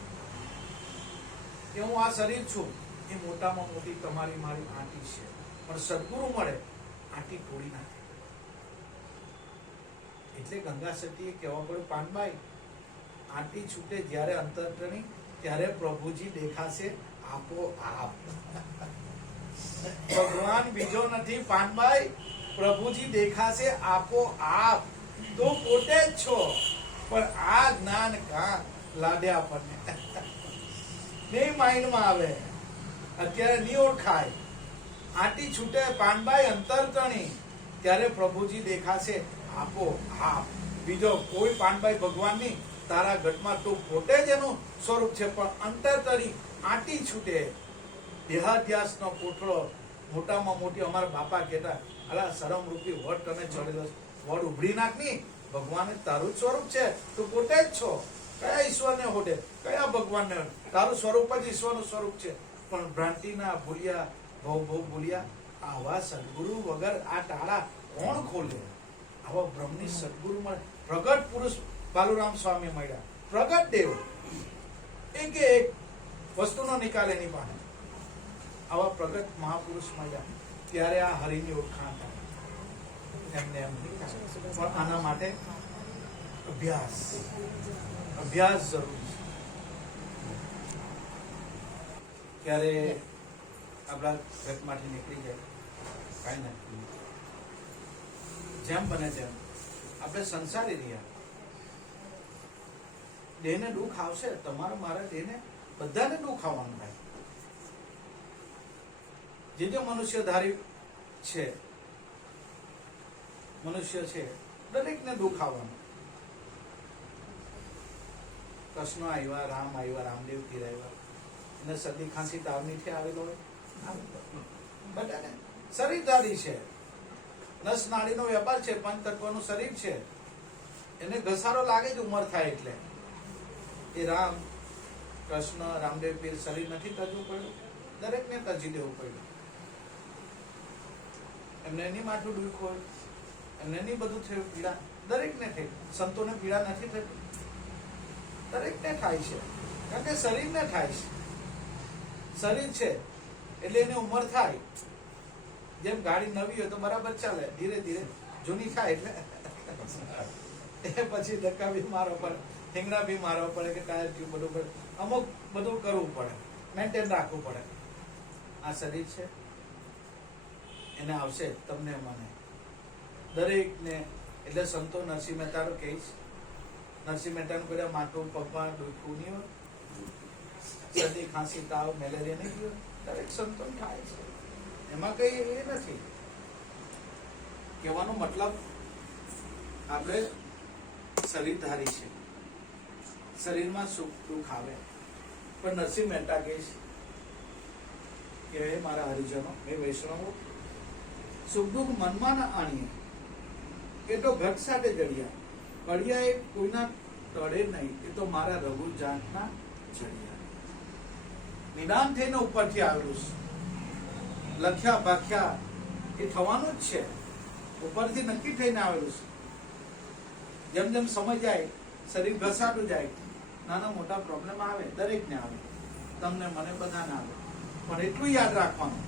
કે હું આ શરીર છું, એ મોટામાં મોટી તમારી મારી આટી છે. પણ સદગુરુ મળે આટી તોડી નાખે. એટલે ગંગા સતીએ કહેવા પડ્યું, પાનબાઈ આટી છૂટે જ્યારે અંતરટણી ત્યારે પ્રભુજી દેખાશે આપોઆપ. ભગવાન બીજો નથી પાનબાઈ, પ્રભુજી દેખાશે આપોઆપ. તો પોતે જ છો, પણ આ જ્ઞાન કા લાદે આપણને નહીં માઇન્ડમાં આવે, અત્યારે નહીં ઓળખાય. આટી છૂટે પાનબાઈ અંતરટણી ત્યારે પ્રભુજી દેખાશે આપોઆપ. બીજો કોઈ પાનબાઈ ભગવાન ની તારા ઘટમાં તું પોતે જ એનું સ્વરૂપ છે, પણ અંતરટણી આટી છૂટે. દેહાધ્યાસનો કોઠળો મોટામાં મોટી અમારા બાપા કહેતા, અલા શરમ રૂપી વડ તને ચડેલો, વડ ઉભરી નાખ ની. ભગવાન તારું જ સ્વરૂપ છે, તું પોતે જ છો. કયા ઈશ્વરને હોડે, કયા ભગવાનને? તારું સ્વરૂપ જ ઈશ્વરનું સ્વરૂપ છે. પણ ભ્રાંતિના ભૂલ્યા ભવ ભૂલ્યા. આવા સદગુરુ વગર આ તાળા કોણ ખોલે? આવા બ્રહ્મની સદગુરુ મળે. પ્રગટ પુરુષ બાલુરામ સ્વામી મળ્યા, પ્રગટ દેવ. એક એક વસ્તુનો નિકાલ એની પાસે. આવા પ્રગટ મહાપુરુષ મળ્યા ત્યારે આ હરિની ઓળખાણ થાય. એમને એમ પણ આના માટે અભ્યાસ જરૂરી છે. ક્યારે આપણા ઘટમાંથી નીકળી જાય કાંઈ નથી. જેમ બને તેમ આપણે સંસારી રહ્યા. દેહને દુઃખ આવશે, તમારા મારા દેહને બધાને દુઃખ આવવાનું થાય. જે મનુષ્યધારી છે, મનુષ્ય છે, દરેકને દુઃખ આવવાનું. કૃષ્ણ આવ્યા, રામ આવ્યા, રામદેવ પીર આવ્યા, એને શરદી ખાંસી તાવની આવેલો હોય. બધાને શરીરધારી છે, નસ નાડીનો વેપાર છે, પંચ તત્વનું શરીર છે. એને ઘસારો લાગે જ ઉંમર થાય એટલે. એ રામ કૃષ્ણ રામદેવ પીર શરીર નથી તજવું પડ્યું, દરેકને તજી દેવું પડ્યું. એમને એની માથું દુઃખ હોય, એમને એની બધું થયું પીડા, દરેકને થઈ. સંતોને પીડા નથી થતી, દરેકને થાય છે. કારણ કે શરીરને થાય છે. શરીર છે એટલે એની ઉંમર થાય. જેમ ગાડી નવી હોય તો બરાબર ચાલે, ધીરે ધીરે જૂની થાય એટલે એ પછી ધક્કા બી મારવા પડે, ઠીંગણા બી મારવા પડે, કે ટાયર ટ્યુબ બધું પડે, અમુક બધું કરવું પડે, મેન્ટેન રાખવું પડે. આ શરીર છે, એને આવશે તમને મને દરેકને. એટલે સંતો નરસિંહ મહેતા કહીશ, નરસિંહ મહેતાનું કર્યા માટું પપ્પા દુખવું નહીં હોય, શરદી ખાંસી તાવ મેલેરિયા નહીં હોય, દરેક સંતોન થાય છે, એમાં કઈ એ નથી. કહેવાનો મતલબ આપણે શરીરધારી છે, શરીરમાં સુખ દુઃખ આવે, પણ નરસિંહ મહેતા કહે છે કે હે મારા હરિજનો, હે વૈષ્ણવો, સુખ દુઃખ મનમાં ના આણીએ, એ તો ઘટ સાથે જડિયા, કડિયા એ કોઈના તળે નહીં, એ તો મારા રઘુ જાતના જડિયા. નિદાન થઈને ઉપરથી આવેલું છે, લખ્યા ભાખ્યા એ થવાનું જ છે, ઉપરથી નક્કી થઈને આવેલું છે. જેમ જેમ સમય જાય, શરીર ઘસાતું જાય, નાના મોટા પ્રોબ્લેમ આવે, દરેકને આવે, તમને મને બધાને આવે, પણ એટલું યાદ રાખવાનું,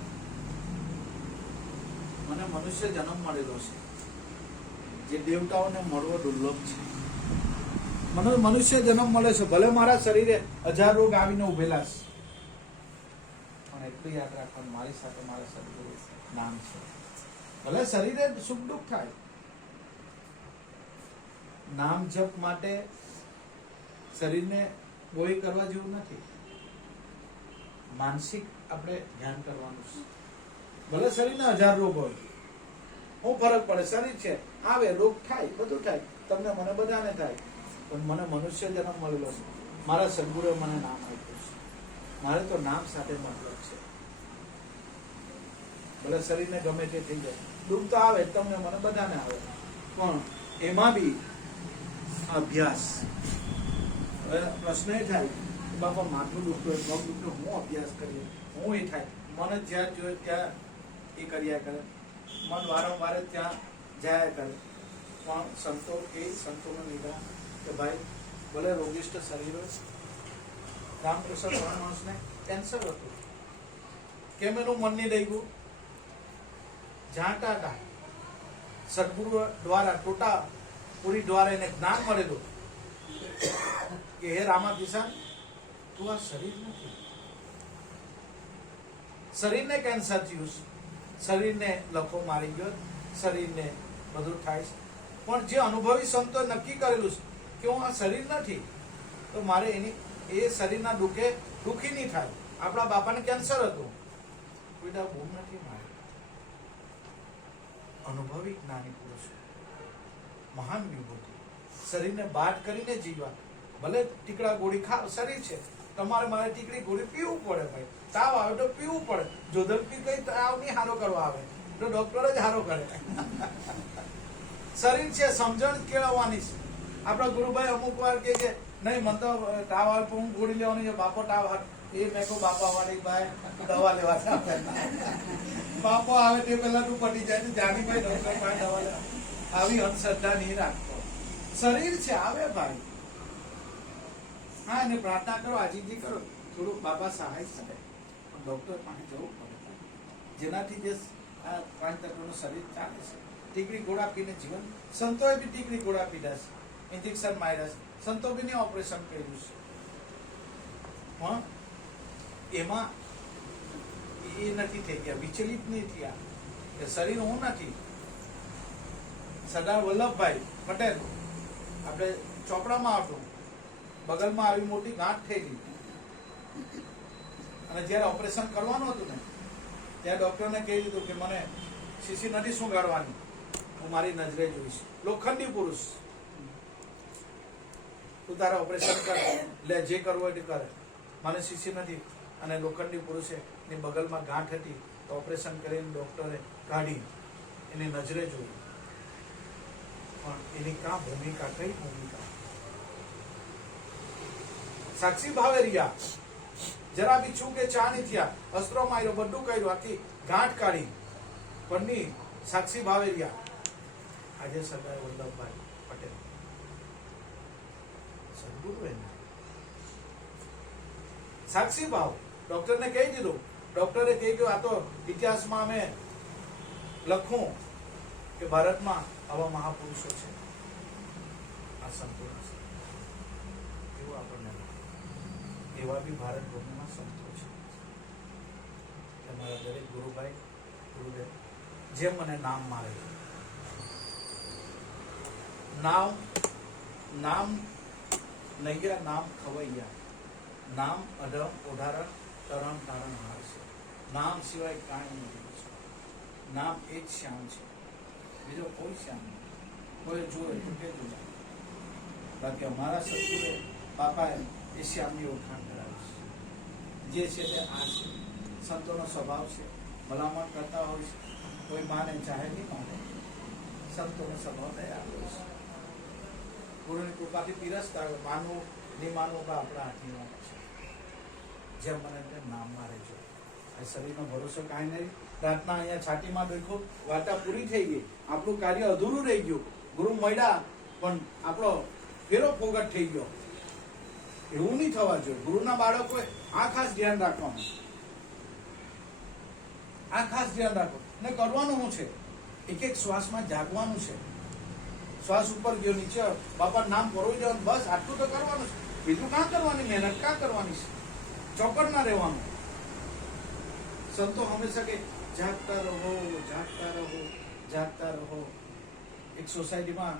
મને મનુષ્ય જન્મ મળેલો છે, જે દેવતાઓને મળવો દુર્લભ છે. મને મનુષ્ય જન્મ મળે છે, ભલે મારા શરીરે 1000 રોગ આવીને ઉભેલા છે, પણ એટલું યાદ રાખવાનું, મારી સાથે મારા સદગુરુ નામ છે. ભલે શરીરે સુખ દુઃખ થાય, નામ જપ માટે શરીરને કોઈ કરવા જેવું નથી, માનસિક આપણે ધ્યાન કરવાનું છે. ભલે શરીરના 1000 રોગ હોય, શું ફરક પડે, શરીર છે, આવે રોગ થાય, બધું થાય, તમને મને બધાને થાય, પણ મને મનુષ્ય જન્મ મળેલો છે, મારા સદગુરુએ મને નામ આપ્યું છે, મારે તો નામ સાથે મતલબ છે. ભલે શરીરને ગમે તે થઈ જાય, દુઃખ તો આવે, તમને મને બધાને આવે, પણ એમાં બી અભ્યાસ. હવે પ્રશ્ન એ થાય કે બાપા માથું દુખતું હોય, પગ દુખતું, હું અભ્યાસ કરીએ, હું એ થાય, મને જ્યાં જોઈએ ત્યાં એ કર્યા કરે, મન વારંવાર ત્યાં જાય કરે, પણ સંતો કે સંતોનો નિદાન કે ભાઈ ભલે રોગિષ્ટ શરીર હોય. રામકૃષ્ણ પરમહંસને કેન્સર હતું, કેમ એનું મન નહીં રહી ગયું? જાણતા હતા, સદગુરુ દ્વારા ટોટા પૂરી દ્વારા એને જ્ઞાન મળેલું કે હે રામાભિષાન, તું આ શરીર નથી, શરીરને કેન્સર થયું, શરીરને લખો મારી ગયો, શરીરને બધું થાય છે, પણ જે અનુભવી સંતો નક્કી કરેલું છે કે હું આ શરીર નથી, તો મારે એની એ શરીરના દુઃખે દુઃખી નહીં થાય. આપણા બાપાને કેન્સર હતું, કોઈ દા ભૂમ નથી મારે. અનુભવી જ્ઞાની પુરુષ, મહાન વિભૂતિ, શરીરને બાદ કરીને જીવવા. ભલે ટીકડા ગોળી ખાવ, શરીર છે, તમારે મારે ટીકડી ગોળી પીવું પડે ભાઈ, તાવ આવે તો પીવું પડે, જોધરપી કઈ તાવ નહીં હારો કરવા આવે તો ડોક્ટર જ હારો કરે. શરીર છે, સમજણ કેળવવાની છે. આપણા ગુરુભાઈ અમુક વાર કે નહીં મને તો તાવ આવે હું ગોળી લેવાની છે, બાપો તાવ આવે, એ મેં કહું બાપા વાળી ભાઈ દવા લેવા છે, બાપો આવે તે પહેલા તું પટી જાય, જાની ભાઈ ડોક્ટર પાસે દવા લેવા. આવી અંધશ્રદ્ધા નહીં રાખતો, શરીર છે, આવે ભાઈ, હા એને પ્રાર્થના કરો, આજીજી કરો, થોડુંક બાપા સહાય કરે, પણ ડોક્ટર પાસે જવું પડે, જેનાથી જે આ 5 તત્વનું શરીર ચાલે છે. ટીકડી ગોળા પીને જીવન, સંતોએ બી ટીકડી ગોળા પીધા છે, ઇન્જેક્શન માર્યા છે, સંતો બી ઓપરેશન કર્યું છે, પણ એમાં એ નથી થઈ ગયા, વિચલિત નહીં થયા કે શરીર હું નથી. સરદાર વલ્લભભાઈ પટેલ, આપણે ચોપડામાં આવતું, બગલમાં આવી મોટી ગાંઠ થયેલી, અને જયારે ઓપરેશન કરવાનું હતું ને, ત્યારે ડોક્ટરને કહી દીધું કે મને શીશી નથી સુંઘાડવાની, હું મારી નજરે જોઈશ. લોખંડી પુરુષ, તું તારા ઓપરેશન કર, લે જે કરવું હોય તે કરે, મને શીશી નથી. અને લોખંડી પુરુષે એની બગલમાં ગાંઠ હતી, તો ઓપરેશન કરીને ડોક્ટરે કાઢી, એની નજરે જોઈ, પણ એની કા ભૂમિકા, કઈ ભૂમિકા? સાક્ષી ભાવે રહ્યા, જરા બી છું કે ચા નહીં થયા, અસ્ત્રો માર્યો, બધું કર્યું, આખી ગાંઠ કાઢી, પણ સાક્ષી ભાવે રહ્યા. આજે સરદાર વલ્લભભાઈ પટેલ સદગુરુ એના સાક્ષી ભાવ. ડોક્ટરને કહી દીધું, ડોક્ટરે કહી ગયું આ તો ઇતિહાસમાં અમે લખું કે ભારતમાં આવા મહાપુરુષો છે, આ સંપૂર્ણ છે, એવું આપણને એવા બી ભારત ભૂમિમાં સંતો છે. તમારા દરેક ગુરુભાઈ ગુરુદેવ જે મને નામ મારે, નામ નૈયા નામ ખવૈયા, નામ અઢમ ઉદાહરણ તરણ તારણ હાર છે. નામ સિવાય કાંઈ નથી. નામ એ જ શ્યામ છે, બીજો કોઈ શ્યામ નથી. કોઈ જોવે તો કે જોવે, બાકી અમારા સદગુરુ બાપાએ એ શ્યામની ઓળખાણ કરાવી છે. જે છે તે આ છે. સંતોનો સ્વભાવ છે, ભલામણ કરતા હોય છે, કોઈ માને ચાહે નહીં માને, સંતોનો સ્વભાવ દયા હોય છે. ગુરુની કૃપાથી પીરસતા હોય, માનવું નહીં માનવું તો આપણા હાથની વાત છે. જેમ મને તેમ નામમાં રહેજો. આ શરીરનો ભરોસો કાંઈ નહીં. પ્રાર્થના અહીંયા છાતીમાં દેખો, વાર્તા પૂરી થઈ ગઈ, આપણું કાર્ય અધૂરું રહી ગયું. ગુરુ મળ્યા પણ આપણો ફેરો ફોગટ થઈ ગયો. એવું નહીં થવા જોઈએ. ગુરુના બાળકોએ આ ખાસ ધ્યાન રાખવાનું, આ ખાસ ધ્યાન રાખો. ને કરવાનું શું છે? એક એક શ્વાસમાં જાગવાનું છે. શ્વાસ ઉપર ગયો, નીચે બાપા નામ પરોઈ જવાનું, બસ આટલું તો કરવાનું છે. બીજું કાં કરવાની મહેનત કાં કરવાની છે? ચોકડ ના રહેવાનું. સંતો હંમેશા કે જાગતા રહો, જાગતા રહો, જાગતા રહો. એક સોસાયટીમાં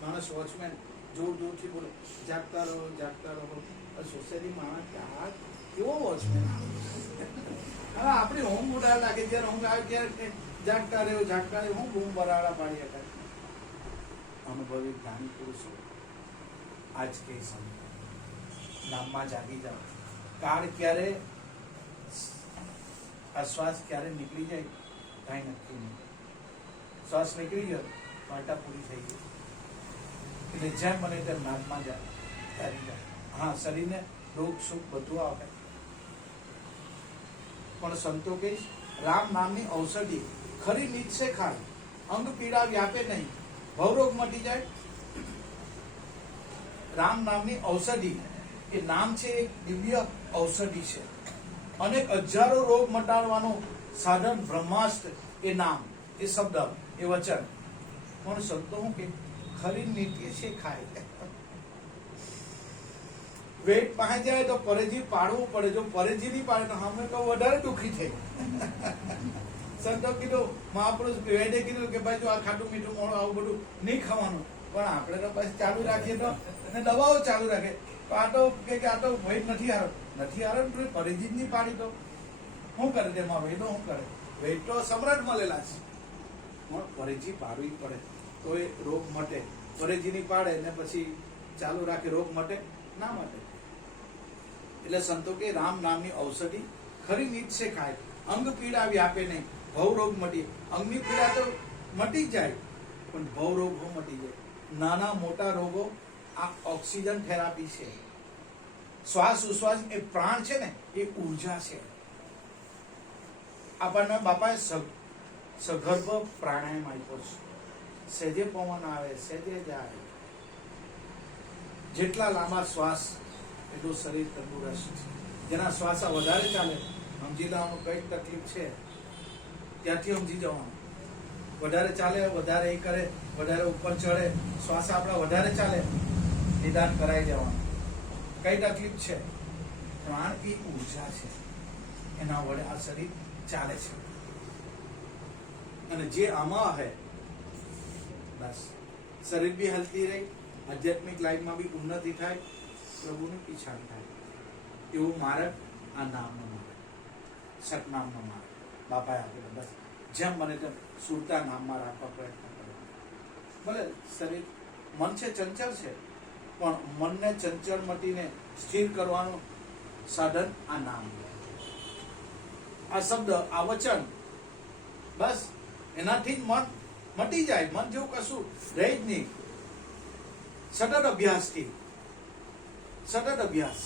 માણસ વોચમેન જોર જોરથી બોલે જાગતા રહો, જાગતા રહો. સોસાયટી માણસ કે આ કેવો વોચમેન હવે આપણી હોમ બુડા લાગે, જયારે ઊંઘ આવે ત્યારે જાગતા રહ્યો, જાગતા રહ્યો. હું બૂમ બરાડા પાડી હતા. અનુભવી જ્ઞાની પુરુષો આજ કે સમય નામમાં જાગી જાઓ. કાળ ક્યારે, આ શ્વાસ ક્યારે નીકળી જાય કાંઈ નક્કી નહીં. શ્વાસ નીકળી ગયો વાર્તા પૂરી થઈ ગઈ. એટલે જેમ બને તેમ નામમાં જાગી જાય. હા, શરીરને રોગ સુખ બધું આવે, પણ સંતો કહીશ રામ નામની ઔષધિ ખરી નીચ સે ખાય, અંગ પીડા વ્યાપે નહીં, ભવરોગ મટી જાય. રામ નામની ઔષધિ એ નામ છે, એક દિવ્ય ઔષધિ છે. અનેક હજારો રોગ મટાડવાનું સાધન બ્રહ્માસ્ત્ર એ નામ, એ શબ્દ, એ વચન. પણ સંતો હું કે ખરી નીતિ છે ખાય. વેટ પાસે જાય તો પરેજી પાડવું પડે. જો પરેજી નહીં પાડે તો અમે તો વધારે દુઃખી થઈ. સંતો કીધું, મહાપુરુષ વેદે કીધું કે ભાઈ જો આ ખાટું મીઠું મોડું આવું બધું નહીં ખાવાનું. પણ આપણે તો પછી ચાલુ રાખીએ તો, અને દવાઓ ચાલુ રાખે તો આ તો કે આ તો વેટ નથી હારો, નથી હારો ને પરેજી જ નહીં પાડી તો શું કરે? તેમાં વેદો શું કરે? વેટ તો સમ્રાટ મળેલા છે, પણ પરેજી પાડવી પડે તો એ રોગ મટે. પરેજી નહીં પાડે ને પછી ચાલુ રાખે, રોગ મટે ના મટે. એટલે સંતો કે રામ નામની ઔષધિ ખરી નીચ સે ખાય, અંગ પીડા વ્યાપે નહીં, ભવ રોગ મટી. અંગની પીડા તો મટી જાય, પણ ભવ રોગો મટી જાય. નાના મોટા રોગો આ ઓક્સિજન થેરાપી છે. શ્વાસ ઉશ્વાસ એ પ્રાણ છે ને, એ ઉર્જા છે. આપણને બાપાએ સગર્ભ પ્રાણાયામ આપ્યો છે. સહેજે પવન આવે, સહેજે જાય. જેટલા લાંબા શ્વાસ એટલું શરીર તંદુરસ્ત છે. જેના શ્વાસ વધારે ચાલે, સમજી લેવાનું કઈક તકલીફ છે, ત્યાંથી સમજી જવાનું. વધારે ચાલે, વધારે એ કરે, વધારે ઉપર ચડે, શ્વાસ આપણા વધારે ચાલે, નિદાન કરાવી જવાનું. કઈ તકલીફ છે? પ્રાણ એ ઉર્જા છે, એના વડે આ શરીર ચાલે છે. અને જે આમાં હે બસ શરીર બી હલતી રહી, આધ્યાત્મિક લાઈફમાં બી ઉન્નતિ થાય, પ્રભુની પીછાણ થાય. એવું માર્ગ આ નામનો માર્ગ, સતનામનો માર્ગ બાપાએ આપેલો. બસ જેમ બને તેમ સુરતા નામમાં રાખવા પ્રયત્ન કરો. ભલે શરીર, મન છે ચંચળ છે, પણ મનને ચંચળ મટીને સ્થિર કરવાનું સાધન આ નામ, આ શબ્દ, આ વચન. બસ એનાથી જ મન મટી જાય. મન જેવું કશું રહે જ નહીં. સતત અભ્યાસથી, સતત અભ્યાસ.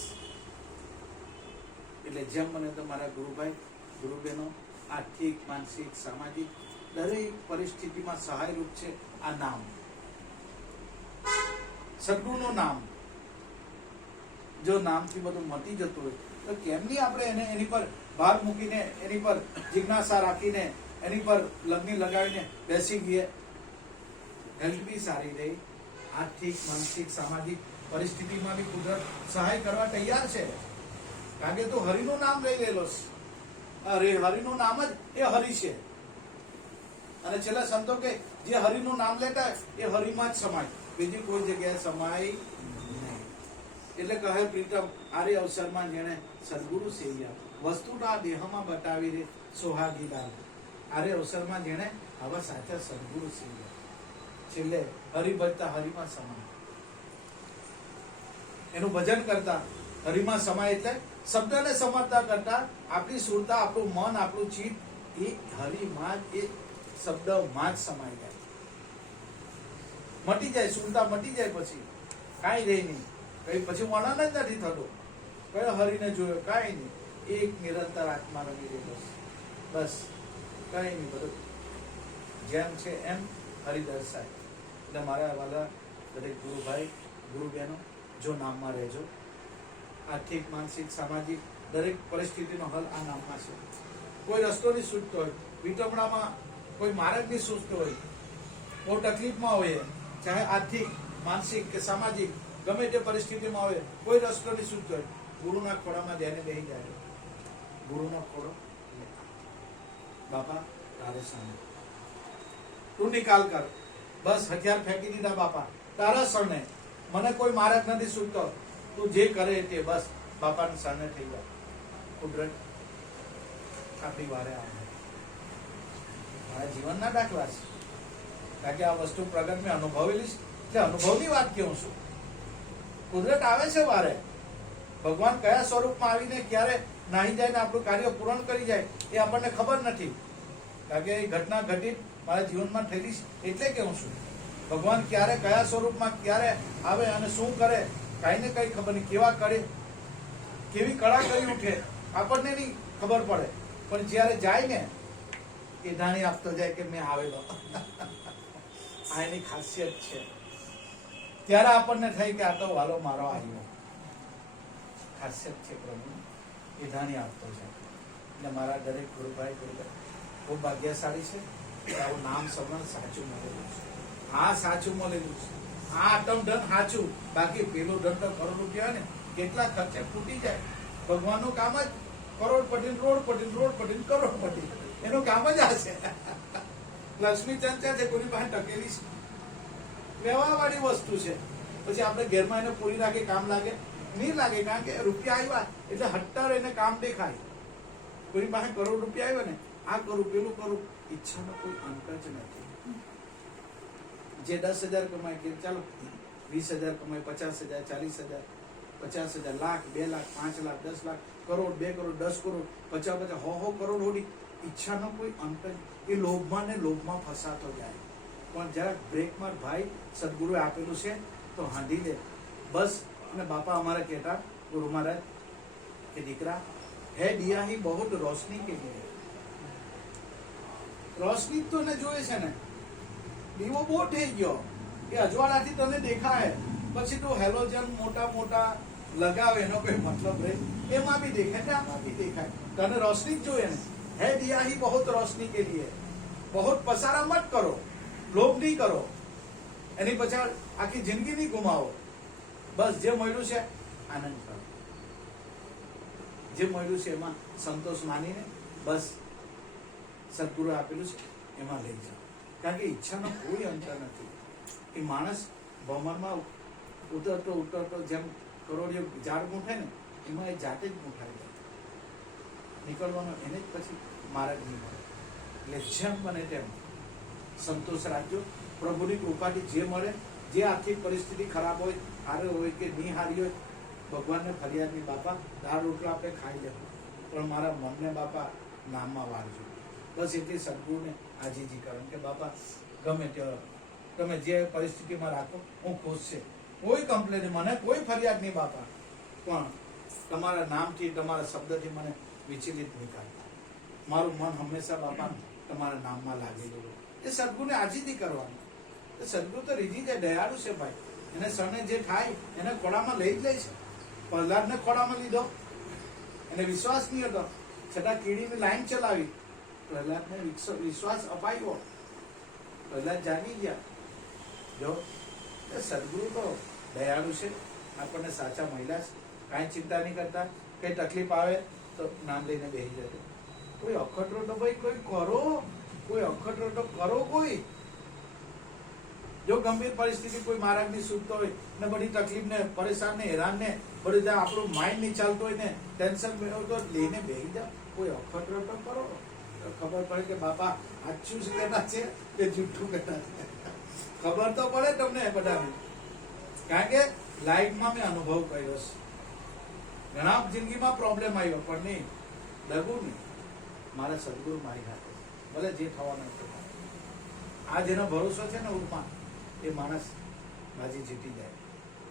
એટલે જેમ મને તમારા ગુરુભાઈ ગુરુબહેનો આર્થિક, માનસિક, સામાજિક દરેક પરિસ્થિતિમાં સહાયરૂપ છે આ નામ, સદગુરુનું નામ. જો નામથી બધું મટી જતું હોય તો કેમની આપણે એને એની પર ભાર મૂકીને, એની પર જિજ્ઞાસા રાખીને, એની પર લગ્ન લગાવીને બેસી ગઈએ? હેલ્થ બી સારી રહી, આર્થિક, માનસિક, સામાજિક પરિસ્થિતિમાં બી કુદરત સહાય કરવા તૈયાર છે. કારણ કે તું હરિનું નામ લઈ લેલો છે. અરે હરિનું નામ જ એ હરિ છે. અને છેલ્લા સંતો કે જે હરિનું નામ લેતા એ હરિમાં જ સમાય, બીજી કોઈ જગ્યાએ સમાય નહીં. એટલે કહે પ્રીતમ આરે અવસરમાં જેણે સદગુરુ સેવ્યા વસ્તુના દેહમાં બતાવી રે સોહાગી લાલ આરે અવસરમાં જેણે આવા સાચા સદગુરુ સેવ્યા છેલ્લે હરિભજતા હરિમાં સમાય એનું ભજન કરતા હરિમાં સમાય એટલે શબ્દને સમજતા કરતા આપણી સુરતા આપણું મન આપણું ચિત્ત એ હરિમાં એ શબ્દમાં જ સમાઈ જાય મટી જાય સુરતા મટી જાય પછી કાંઈ રહે નહીં કઈ પછી વર્ણન જ નથી થતું કયો હરિને જોયો કાંઈ નહીં એક નિરંતર આત્મા રમી રહે બસ કાંઈ નહીં બધું જેમ છે એમ હરિ દર્શાય એટલે મારા વાલા દરેક ગુરુભાઈ ગુરુ બહેનો જો નામમાં રહેજો આર્થિક માનસિક સામાજિક દરેક પરિસ્થિતિનો હલ આ નામમાં છે કોઈ રસ્તો નહીં સૂચતો હોય વિટમણામાં કોઈ માર્ગ નહીં સૂચતો હોય કોઈ તકલીફમાં હોય ચાહે આર્થિક માનસિક કે સામાજિક ગમે તે પરિસ્થિતિમાં હોય કોઈ રસ્તો નહીં સૂચતો હોય ગુરુના ખોળામાં ધ્યાને બેસી જાય ગુરુનો ખોળો બાપા તારે સામે તું નિકાલ કર બસ હથિયાર ફેંકી દીધા બાપા તારા શરણે મને કોઈ માર્ગ નથી સૂચતો તું જે કરે તે બસ બાપાના શરણે થઈ જાય કુદરત આપણી વારે આવે મારા જીવનના દાખલા છે કારણ કે આ વસ્તુ પ્રગટ મેં અનુભવેલી છે અનુભવની વાત કેવું છું કુદરત આવે છે વારે ભગવાન કયા સ્વરૂપમાં આવીને ક્યારે નાહી જાય ને આપણું કાર્ય પૂર્ણ કરી જાય એ આપણને ખબર નથી કારણ કે એ ઘટના ઘટિત મારા જીવનમાં થયેલી એટલે કેવું છું ભગવાન ક્યારે કયા સ્વરૂપમાં ક્યારે આવે અને શું કરે કાંઈ ને કઈ ખબર નહીં કેવા કરે કેવી કળા કરી ઉઠે આપણને નહીં ખબર પડે પણ જ્યારે જાય ને એ ધાણી આપતો જાય કે મેં આવેલો આ એની ખાસિયત છે ત્યારે આપણને થાય કે આ તો વાલો મારો આવ્યો ખાસિયત છે પ્રભુ એ ધાણી આપતો જાય એટલે મારા દરેક ગુરુભાઈ ખૂબ ભાગ્યશાળી છે કે આવું નામ સવરણ સાચું મળેલું છે આ સાચું મળેલું છે આ આટમ ધન સાચું બાકી પેલું ધન તો કરોડ રૂપિયા ને કેટલા ખર્ચે ફૂટી જાય ભગવાનનું કામ જ કરોડપતિ રોડપતિ કરોડપતિ એનું કામ જ આ છે લક્ષ્મી ચંચા છે કોની પાસે ટકેલી છે વ્યવહાર વાળી વસ્તુ છે પછી આપણે ઘરમાં એને પૂરી રાખી કામ લાગે નહીં લાગે કારણ કે રૂપિયા આવ્યા એટલે હટ્ટાર એને કામ દેખાય કોની પાસે કરોડ રૂપિયા આવ્યો ને આ કરું પેલું કરું ઈચ્છાનો કોઈ અંત જ નથી જે 10,000 કમાય કે ચાલો 20,000 કમાય 50,000 40,000 50,000 લાખ 2 લાખ 5 લાખ 10 લાખ કરોડ 2 કરોડ 10 કરોડ 50 હો કરોડ હોડી ઈચ્છાનો કોઈ અંત એ લોભમાં ને લોભમાં ફસાતો જાય પણ જરાક બ્રેક માર ભાઈ સદગુરુએ આપેલું છે તો હાંડી લે બસ અને બાપા અમારા કહેતા ગુરુ મહારાજ કે દીકરા હે દિયા હી બહુત રોશની કે લીએ રોશની તો ને જોયે છે ને દીવો બહુ થઈ ગયો એ અજવાળાથી તને દેખાય પછી તું હેલોજન મોટા મોટા લગાવે એનો કોઈ મતલબ રહે એમાં બી દેખાય ને આમાં બી દેખાય તને રોશની જ જોઈએ ને હે દિયા હી બહુત રોશની કે લીએ બહુત પસારા મત કરો લોભ નહીં કરો એની પાછળ આખી જિંદગી નહીં ગુમાવો બસ જે મળ્યું છે આનંદ કરો જે મળ્યું છે એમાં સંતોષ માનીને બસ સદગુરુ આપેલું છે એમાં લઈ જાઓ કારણ કે ઈચ્છાનો કોઈ અંતર નથી એ માણસ ભ્રમણમાં ઉતરતો જેમ કરોડિયો ઝાડ મૂઠે ને એમાં એ જાતે જ મૂઠાઈ જાય નીકળવાનો એને જ પછી માર્ગ નહીં મળે એટલે જેમ બને તેમ સંતોષ રાખજો પ્રભુની કૃપાથી જે મળે જે આર્થિક પરિસ્થિતિ ખરાબ હોય હારે હોય કે નહીં હારી હોય ભગવાનને ફરિયાદ નહીં બાપા દાળ રોટલા આપણે ખાઈ લેવું પણ મારા મનને બાપા નામમાં વાળજો બસ એટલી સદગુરુને આજીજી કરો કે બાપા ગમે તે તમે જે પરિસ્થિતિમાં રાખો હું ખુશ છે કોઈ કમ્પ્લેન મને કોઈ ફરિયાદ નહીં બાપા પણ તમારા નામથી તમારા શબ્દથી મને વિચલિત નહીં કરતા મારું મન હંમેશા બાપા તમારા નામમાં લાગેલું એ સદગુરુને આજીજી કરવાની એ સદગુરુ તો રીજી જાય દયાળુ છે ભાઈ એને શરણે જે થાય એને ખોળામાં લઈ જ લે છે પ્રહલાદને ખોળામાં લીધો એને વિશ્વાસ નહીં હતો છતાં કીડીની લાઈન ચલાવી પ્રહલાદને વિશ્વાસ અપાયો પ્રહલાદ જાગી ગયા જો એ સદગુરુ તો દયાળુ છે આપણને સાચા મહિલા છે કાંઈ ચિંતા નહીં કરતા કઈ તકલીફ આવે તો નામ લઈને બેસી જતો કોઈ અખતરો તો ભાઈ કોઈ કરો કોઈ અખતરો તો કરો કોઈ જો ગંભીર પરિસ્થિતિ કોઈ મહારાજની સૂચતો હોય ને બધી તકલીફ ને પરેશાન ને હેરાન ને બધી જ્યાં આપણું માઇન્ડ નહીં ચાલતું હોય ને ટેન્શન તો લઈને બેસી જાઓ, કોઈ અખતરો તો કરો, ખબર પડે કે બાપા સાચું જ કહેતા છે કે જૂઠું કહેતા છે, ખબર તો પડે તમને બધાને. કારણ કે લાઈફમાં મેં અનુભવ કર્યો છે, ઘણા જિંદગીમાં પ્રોબ્લેમ આવ્યો પણ નહીં ડગું નહીં, મારા સદગુરુ મારી હાથે ભલે જે થવાનું હતું. આ જેનો ભરોસો છે ને ઉર્મા એ માણસ બાજી જીતી જાય.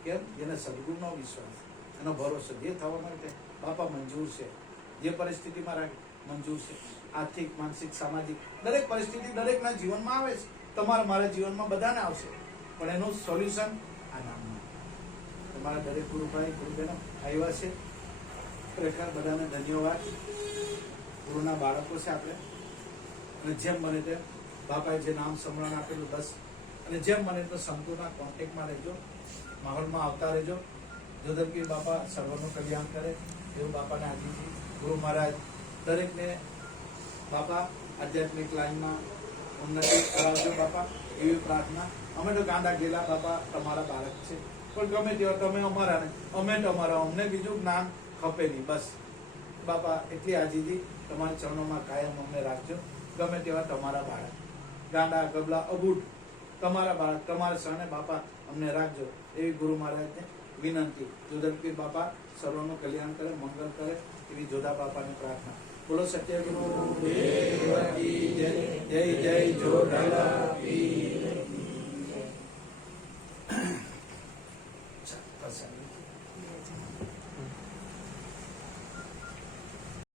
કેમ? જેને સદગુરુનો વિશ્વાસ, એનો ભરોસો, જે થવાનું હોય તે બાપા મંજૂર છે, જે પરિસ્થિતિમાં રાખે મંજૂર છે. આર્થિક, માનસિક, સામાજિક દરેક પરિસ્થિતિ દરેકના જીવનમાં આવે છે, તમારા મારા જીવનમાં બધાને આવશે, પણ એનું સોલ્યુશન આ નામમાં. તમારા દરેક ગુરુભાઈ ગુરુબહેનો આવ્યા છે, ખરેખર બધાને ધન્યવાદ. ગુરુના બાળકો છે આપણે, અને જેમ બને તેમ બાપાએ જે નામ સમરણ આપેલું બસ, અને જેમ બને તો સંતોના કોન્ટેક્ટમાં રહેજો, માહોલમાં આવતા રહેજો. જોધરપીર બાપા સર્વનું કલ્યાણ કરે એવું બાપાને આજીજી ગુરુ મહારાજ દરેકને બાપા આધ્યાત્મિક લાઈનમાં ઉન્નતિ કરાવજો બાપા, એવી પ્રાર્થના. અમે તો ગાંડા ગયેલા બાપા, તમારા બાળક છે, પણ ગમે તેવા તમે અમારા ને અમે તમારા, અમને બીજું જ્ઞાન ખપે નહીં. બસ બાપા એટલી આજીજી તમારા ચરણોમાં કાયમ અમને રાખજો. ગમે તેવા તમારા બાળક, ગાંડા ગબલા અબૂઢ તમારા બાળક, તમારા સહને બાપા અમને રાખજો એવી ગુરુ મહારાજને વિનંતી. જોધરપીર બાપા સર્વનું કલ્યાણ કરે, મંગલ કરે એવી જોધા બાપાની પ્રાર્થના. બોલો સત્યગુરુ દેવ કી જય. જય જય જોધા પીર.